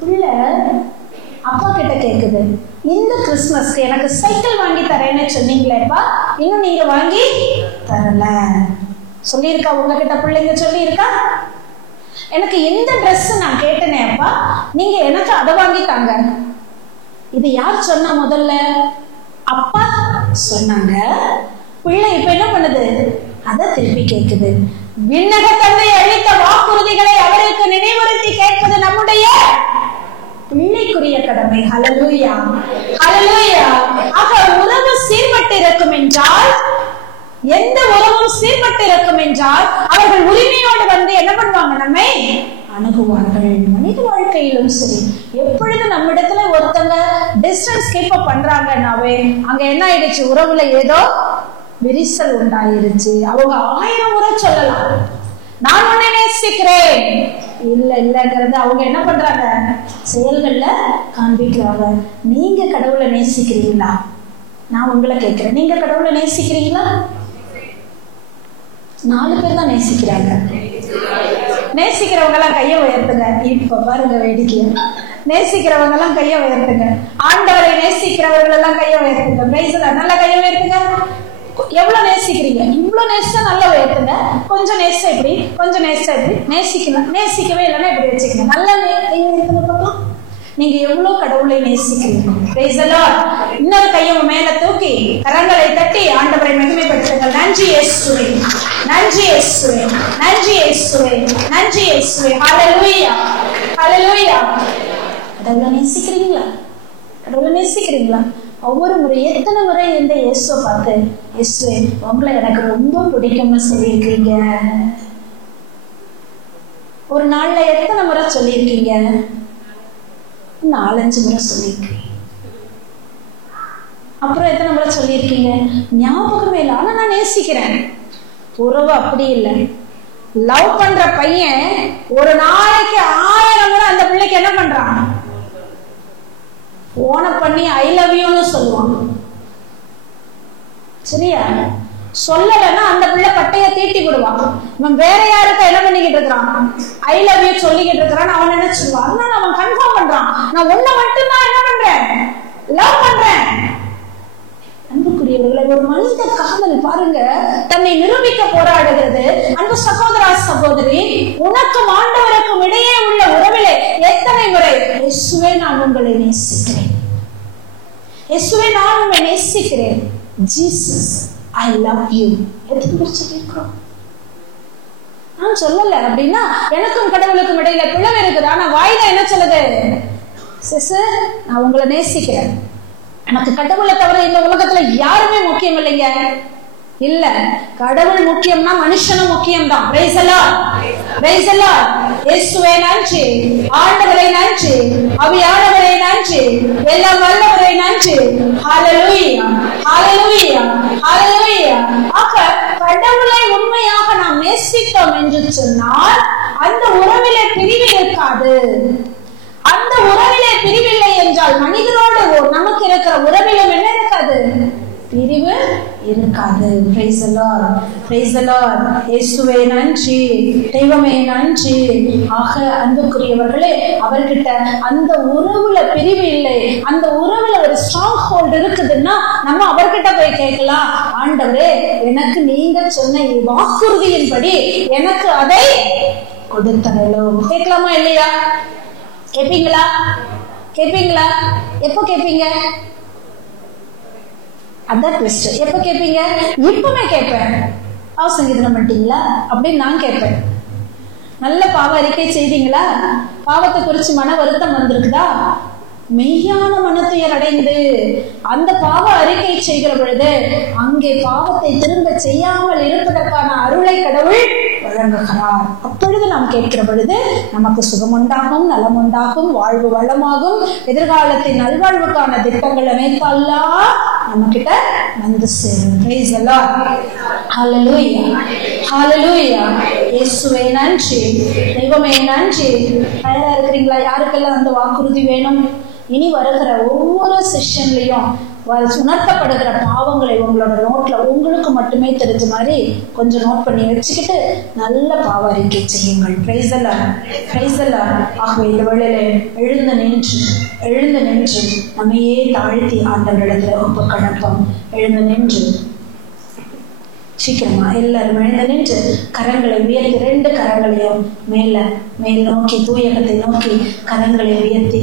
பிள்ளை அப்பா கிட்ட கேக்குது, இந்த கிறிஸ்துமஸ்க்கு எனக்கு சைக்கிள் வாங்கி தரேன்னு சொன்னீங்களேப்பா, இன்னும் நீங்க வாங்கி தரல. சொல்லியிருக்கா உங்ககிட்ட பிள்ளைங்க? சொல்லியிருக்கா? எனக்கு இந்த ட்ரெஸ் நான் கேட்டேனே அப்பா, நீங்க எனக்கு அதை வாங்கி தாங்க. இது யார் சொன்னா? முதல்ல அப்பா சொன்னாங்க. பிள்ளை இப்ப என்ன பண்ணுது? அதை திருப்பி கேட்குது. விண்ணக தந்தை அளித்த வாக்குறுதிகளை அவருக்கு நினைவுறுத்தி கேட்பது நம்முடைய பிள்ளைக்குரிய கடமை. ஹல்லேலூயா, ஹல்லேலூயா. ஆக உறவு சீர்பட்டு இருக்கும் என்றால், எந்த உறவும் சீர்பட்டு இருக்கும் என்றால் அவர்கள் உரிமையோடு வந்து என்ன பண்ணுவாங்க? நம்மை அணுகுவார்கள். மனித வாழ்க்கையிலும் சரி, எப்பொழுது நம்மிடத்துல ஒருத்தங்க டிஸ்டன்ஸ் கீப் அப் பண்றாங்கன்னாவே அங்க என்ன ஆயிடுச்சு? உறவுல ஏதோ விரிசல் உண்டாயிருச்சு. அவங்க 1000 முறை சொல்லலாம் நான் உன்னை நேசிக்கிறேன், இல்ல இல்லங்கிறது அவங்க என்ன பண்றாங்க, செயல்கள்ல காண்பிக்கிறாங்க. நீங்க கடவுளை நேசிக்கிறீங்களா? நான் உங்களை கேட்கிறேன், நீங்க கடவுளை நேசிக்கிறீங்களா? 4 பேர் தான் நேசிக்கிறாங்க. நேசிக்கிறவங்க எல்லாம் கைய உயர்த்துங்க. இப்ப பாருங்க வேடிக்கை. நேசிக்கிறவங்க எல்லாம் கைய உயர்த்துங்க. ஆண்டவரை நேசிக்கிறவர்கள் எல்லாம் கைய உயர்த்துங்க. நல்ல கைய உயர்த்துங்க. எவ்வளவு நேசிக்கிறீங்க? இவ்வளவு நேசிச்சா நல்லா உயர்த்துங்க. கொஞ்சம் நேசிச்சா இப்படி, கொஞ்சம் நேசிச்சா இப்படி. நேசிக்கலாம். நேசிக்கவே இல்லைன்னா இப்படி வச்சுக்கணும். நல்லா கைய உயர்த்துங்க பார்க்கலாம். நீங்க எவ்வளவு கடவுளை நேசிக்கிறீங்க? Price the Lord. இன்னொரு கையை மேல தூக்கி கரங்களை தட்டி ஆண்டவரை மகிமைப்படுத்துங்கள். நன்றி இயேசுவே, நன்றி இயேசுவே, நன்றி இயேசுவே, நன்றி இயேசுவே. ஹல்லேலூயா, ஹல்லேலூயா. கடவுளை நேசிக்கிறீங்களா? கடவுளை நேசிக்கிறீங்களா? ஒவ்வொரு முறை எத்தனை முறை இந்த இயேசுவை பார்த்து இயேசுவே உங்களை எனக்கு ரொம்ப பிடிக்கும்னு சொல்லியிருக்கீங்க? ஒரு நாள்ல எத்தனை முறை சொல்லியிருக்கீங்க? 4-5 முறை சொல்லியிருக்கீங்க. அப்புறம் எத்தனை முறை சொல்லியிருக்கீங்க? ஞாபகமே இல்லை. ஆனா நான் நேசிக்கிறேன். உறவு அப்படி இல்லை. லவ் பண்ற பையன் ஒரு நாளைக்கு 1000 முறை அந்த பிள்ளைக்கு என்ன பண்றான்? போன பண்ணி ஐ லவ் யூன்னு சொல்லுவான். சரியா? சொல்லலைன்னா அந்த பிள்ளை பட்டைய தீட்டி விடுவான். இவன் வேற யாருக்கும் என்ன பண்ணிக்கிட்டு இருக்கிறான்? ஐ லவ் யூ சொல்லிக்கிட்டு இருக்கிறான். அவன் நினைச்சுவான். அதனால அவன் கன்ஃபார்ம் பண்றான், நான் உன்னை மட்டும்தான் என்ன பண்றேன், லவ் பண்றேன். அன்புக்குரியவர்களை, ஒரு மனித காதல் பாருங்க தன்னை நிரூபிக்க போராடுகிறது. அன்பு சகோதரா சகோதரி, உனக்கும் ஆண்டவருக்கும் இடையே உள்ள உறவிலே எத்தனை முறை இயேசுவே நான் உங்களை நேசிக்கிறேன், இயேசுவே நான் உங்களை நேசிக்கிறேன், ஜீசஸ் ஐ லவ் யூ எத்தனை முறை சொல்லியிருக்கிறோம்? நான் சொல்லல அப்படின்னா எனக்கும் கடவுளுக்கும் இடையில பிளவு இருக்குது. ஆனா வாயில என்ன சொல்லுது? சிஸ்டர் நான் உங்களை நேசிக்கிறேன், எனக்கு கடவுளை தவிர இந்த உலகத்துல யாருமே முக்கியம் இல்லைங்க. இல்ல, கடவுள் முக்கியம்னா மனுஷனும் முக்கியம்தான். Price the Lord, praise the Lord. இயேசுவே நன்றி, ஆண்டவரே நன்றி, ஆவியானவரே நன்றி, எல்லாம் வல்லவரே நன்றி. ஹல்லேலூயா, ஹல்லேலூயா, ஹல்லேலூயா. ஆக கடவுளை உண்மையாக நாம் நேசித்தோம் என்று சொன்னால் அந்த உறவிலே பிரிவு இருக்காது. அந்த உறவிலே பிரிவில்லை என்றால் மனிதனோடு நமக்கு இருக்கிற உறவிலும் என்ன இருக்காது? பிரிவு இருக்காது. Price the Lord, praise the Lord. இயேசுவே நன்றி, தெய்வமே நன்றி. ஆக அன்புக்குரியவர்களே, அவர்கிட்ட அந்த உறவுல பிரிவு இல்லை, அந்த உறவுல ஒரு ஸ்ட்ராங் ஹோல்ட் இருக்குதுன்னா நம்ம அவர்கிட்ட போய் கேட்கலாம், ஆண்டவரே எனக்கு நீங்க சொன்ன வாக்குறுதியின்படி எனக்கு அதை கொடுத்தரலும். கேட்கலாமா இல்லையா? கேட்பீங்களா? கேட்பீங்களா? எப்போ கேட்பீங்க? அதான் ட்விஸ்ட். எப்போ கேட்பீங்க? இப்பவுமே கேட்பேன். சங்கீதம் பண்ணிட்டீங்களா அப்படின்னு நான் கேட்பேன். நல்ல பாவ அறிக்கை செய்தீங்களா? பாவத்தை குறித்து மன வருத்தம் வந்திருக்குதா? மெய்யான மனத்துயர் அடைந்து அந்த பாவ அறிக்கை செய்கிற பொழுது அங்கே பாவத்தை திரும்ப செய்யாமல் இருப்பதற்கான அருளை கடவுள் வழங்குகிறார். அப்பொழுது நாம் கேட்கிற பொழுது நமக்கு சுகம் உண்டாகும், நலம் உண்டாகும், வாழ்வு வளமாகும், எதிர்காலத்தின் நல்வாழ்வுக்கான திட்டங்கள் அனைத்தெல்லாம் நம்ம கிட்ட வந்து சேரும். பிரைஸ் தி லார்ட், ஹல்லேலூயா, ஹல்லேலூயா. இயேசுவே நன்றி, தெய்வமே நன்றி. தயாரா இருக்கிறீங்களா? யாருக்கெல்லாம் அந்த வாக்குறுதி வேணும்? இனி வருகிற ஒவ்வொரு செஷன்லையும் உணர்த்தப்படுகிற பாவங்களை உங்களோட நோட்ல உங்களுக்கு மட்டுமே தெரிஞ்ச மாதிரி கொஞ்சம் நோட் பண்ணி வச்சுக்கிட்டு நல்ல பாவ அறிக்கை செய்யுங்கள். Price the Lord, praise the Lord. ஆகவே இந்த வேளையில எழுந்து நின்று நம்மையே தாழ்த்தி ஆண்டவரிடத்துல ஒப்பு கடப்போம். எழுந்து நின்று சீக்கிரமா எல்லாரும் எழுந்து நின்று கரங்களை உயர்த்தி 2 கரங்களையும் மேல் நோக்கி தூயகத்தை நோக்கி கரங்களை உயர்த்தி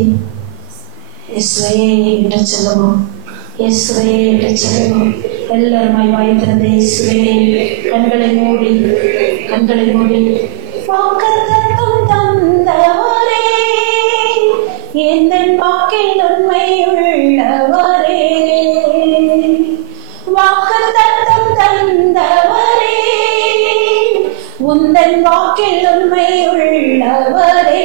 இயேசுவே என்று சொல்லுவோம். இயேசுவே என்று சொல்லுவோம். எல்லாருமாய் வாய் திறந்து இயேசுவே. கண்களை மூடி வாக்குத்தத்தம் தந்தவரே, எந்தன் வாக்கில் உண்மை உள்ளவரே, வாக்குத்தத்தம் தந்தவரே, உந்தன் வாக்கில் உண்மை உள்ளவரே,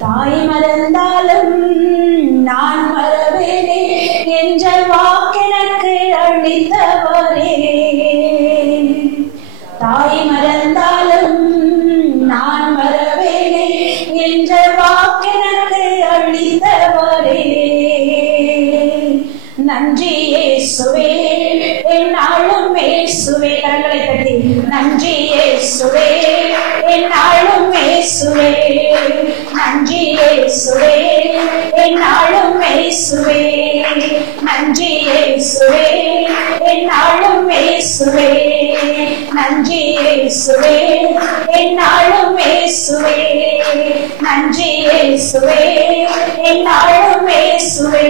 தாய் மறந்தாலும் நான் மறவேனே என்ற வாக்கெனக்கு அளித்தவர் இயேசுவே என்னாலும் இயேசுவே. கரங்களை தட்டி நன்றி இயேசுவே என்னாலும் இயேசுவே. நன்றி இயேசுவே என்னாலும் இயேசுவே. நன்றி இயேசுவே என்னாலும் இயேசுவே. நன்றி இயேசுவே என்னாலும் இயேசுவே. நன்றி இயேசுவே என்னாலும் இயேசுவே.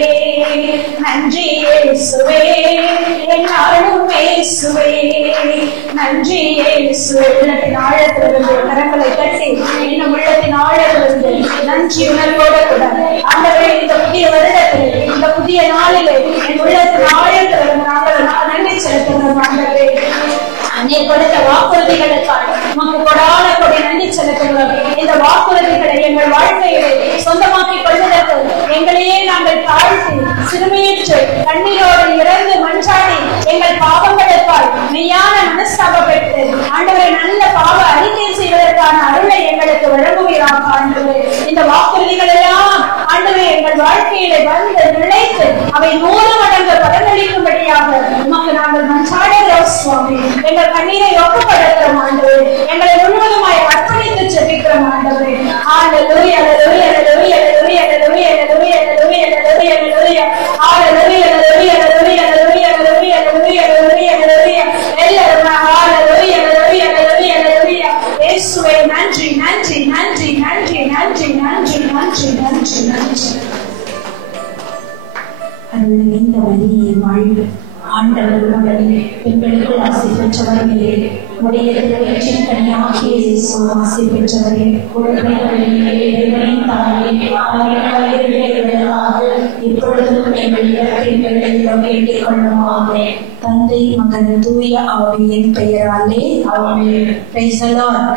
நன்றி இயேசுவே என்னாலும் இயேசுவே. நன்றி இயேசுவே. உள்ளத்தின் ஆழத்திலிருந்து கரங்களை தட்டி இன்னும் உள்ளத்தின் ஆழத்திலிருந்து நன்றி உணர்வோடு கூட ஆண்டவரே இந்த புதிய வருடத்தில் இந்த புதிய நாளிலே என் உள்ளத்தின் ஆழத்திலிருந்து நாங்கள் நன்றி செலுத்துகிறோம். ஆண்டவரே அன்னை கொடுத்த வாக்குறுதிகளுக்காக நமக்கு கொடான கொடி நன்றி செலுத்துகிறோம். இந்த வாக்குறுதிகளை எங்கள் வாழ்க்கையிலே சொந்தமாக்கிக் கொள்வதற்கு எங்களையே நாங்கள் தாழ்த்தி சிறுமையற்று கண்ணீரோடு இறந்து மன்றாடி எங்கள் பாவங்களுக்கால் மெய்யான மனஸ்தாபப்பட்டு ஆண்டவரை நல்ல பாவ அறிக்கை செய்வதற்கான அருளை எங்களுக்கு வழங்குகிறார். ஆண்டவரே இந்த வாக்குறுதிகள் எல்லாம் ஆண்டவரே எங்கள் வாழ்க்கையிலே வந்து நிலைத்து அவை 100 மடங்கு பலனளிக்கும்படியாக உமக்கு நாங்கள் மன்றாடுகிறோம் சுவாமி. எங்கள் கண்ணீரை ஒப்புப்படுத்துகிறோம் ஆண்டவரே. எங்களை முழுவதுமாய் அர்ப்பணித்து ஜெபிக்கிறோம் ஆண்டவரே. ஹல்லேலூயா ஹல்லேலூயா ஹல்லேலூயா ஹல்லேலூயா ஹல்லேலூயா ஹல்லேலூயா ஹல்லேலூயா ஹல்லேலூயா ஹல்லேலூயா ஹல்லேலூயா ஹல்லேலூயா ஹல்லேலூயா ஹல்லேலூயா ஹல்லேலூயா ஹல்லேலூயா எல்லாரும் ஹல்லேலூயா ஹல்லேலூயா ஹல்லேலூயா ஹல்லேலூயா. இயேசுவே நன்றி நன்றி நன்றி நன்றி நன்றி நன்றி நன்றி நன்றி நன்றி. அருள் நிறைந்த வழியை வாழ்வு ஆண்டவர் மகளே பெண்களுக்குள் ஆசை பெற்றவர்களே உடைய திருவயிற்றின் கனியாகிய இயேசு ஆசை பெற்றவரே இப்பொழுதும் எங்கள் இறப்பின் வேண்டிக் கொள்ளுமாறு தந்தை மகன் தூய ஆவியின் பெயராலே ஆமென். Price the Lord.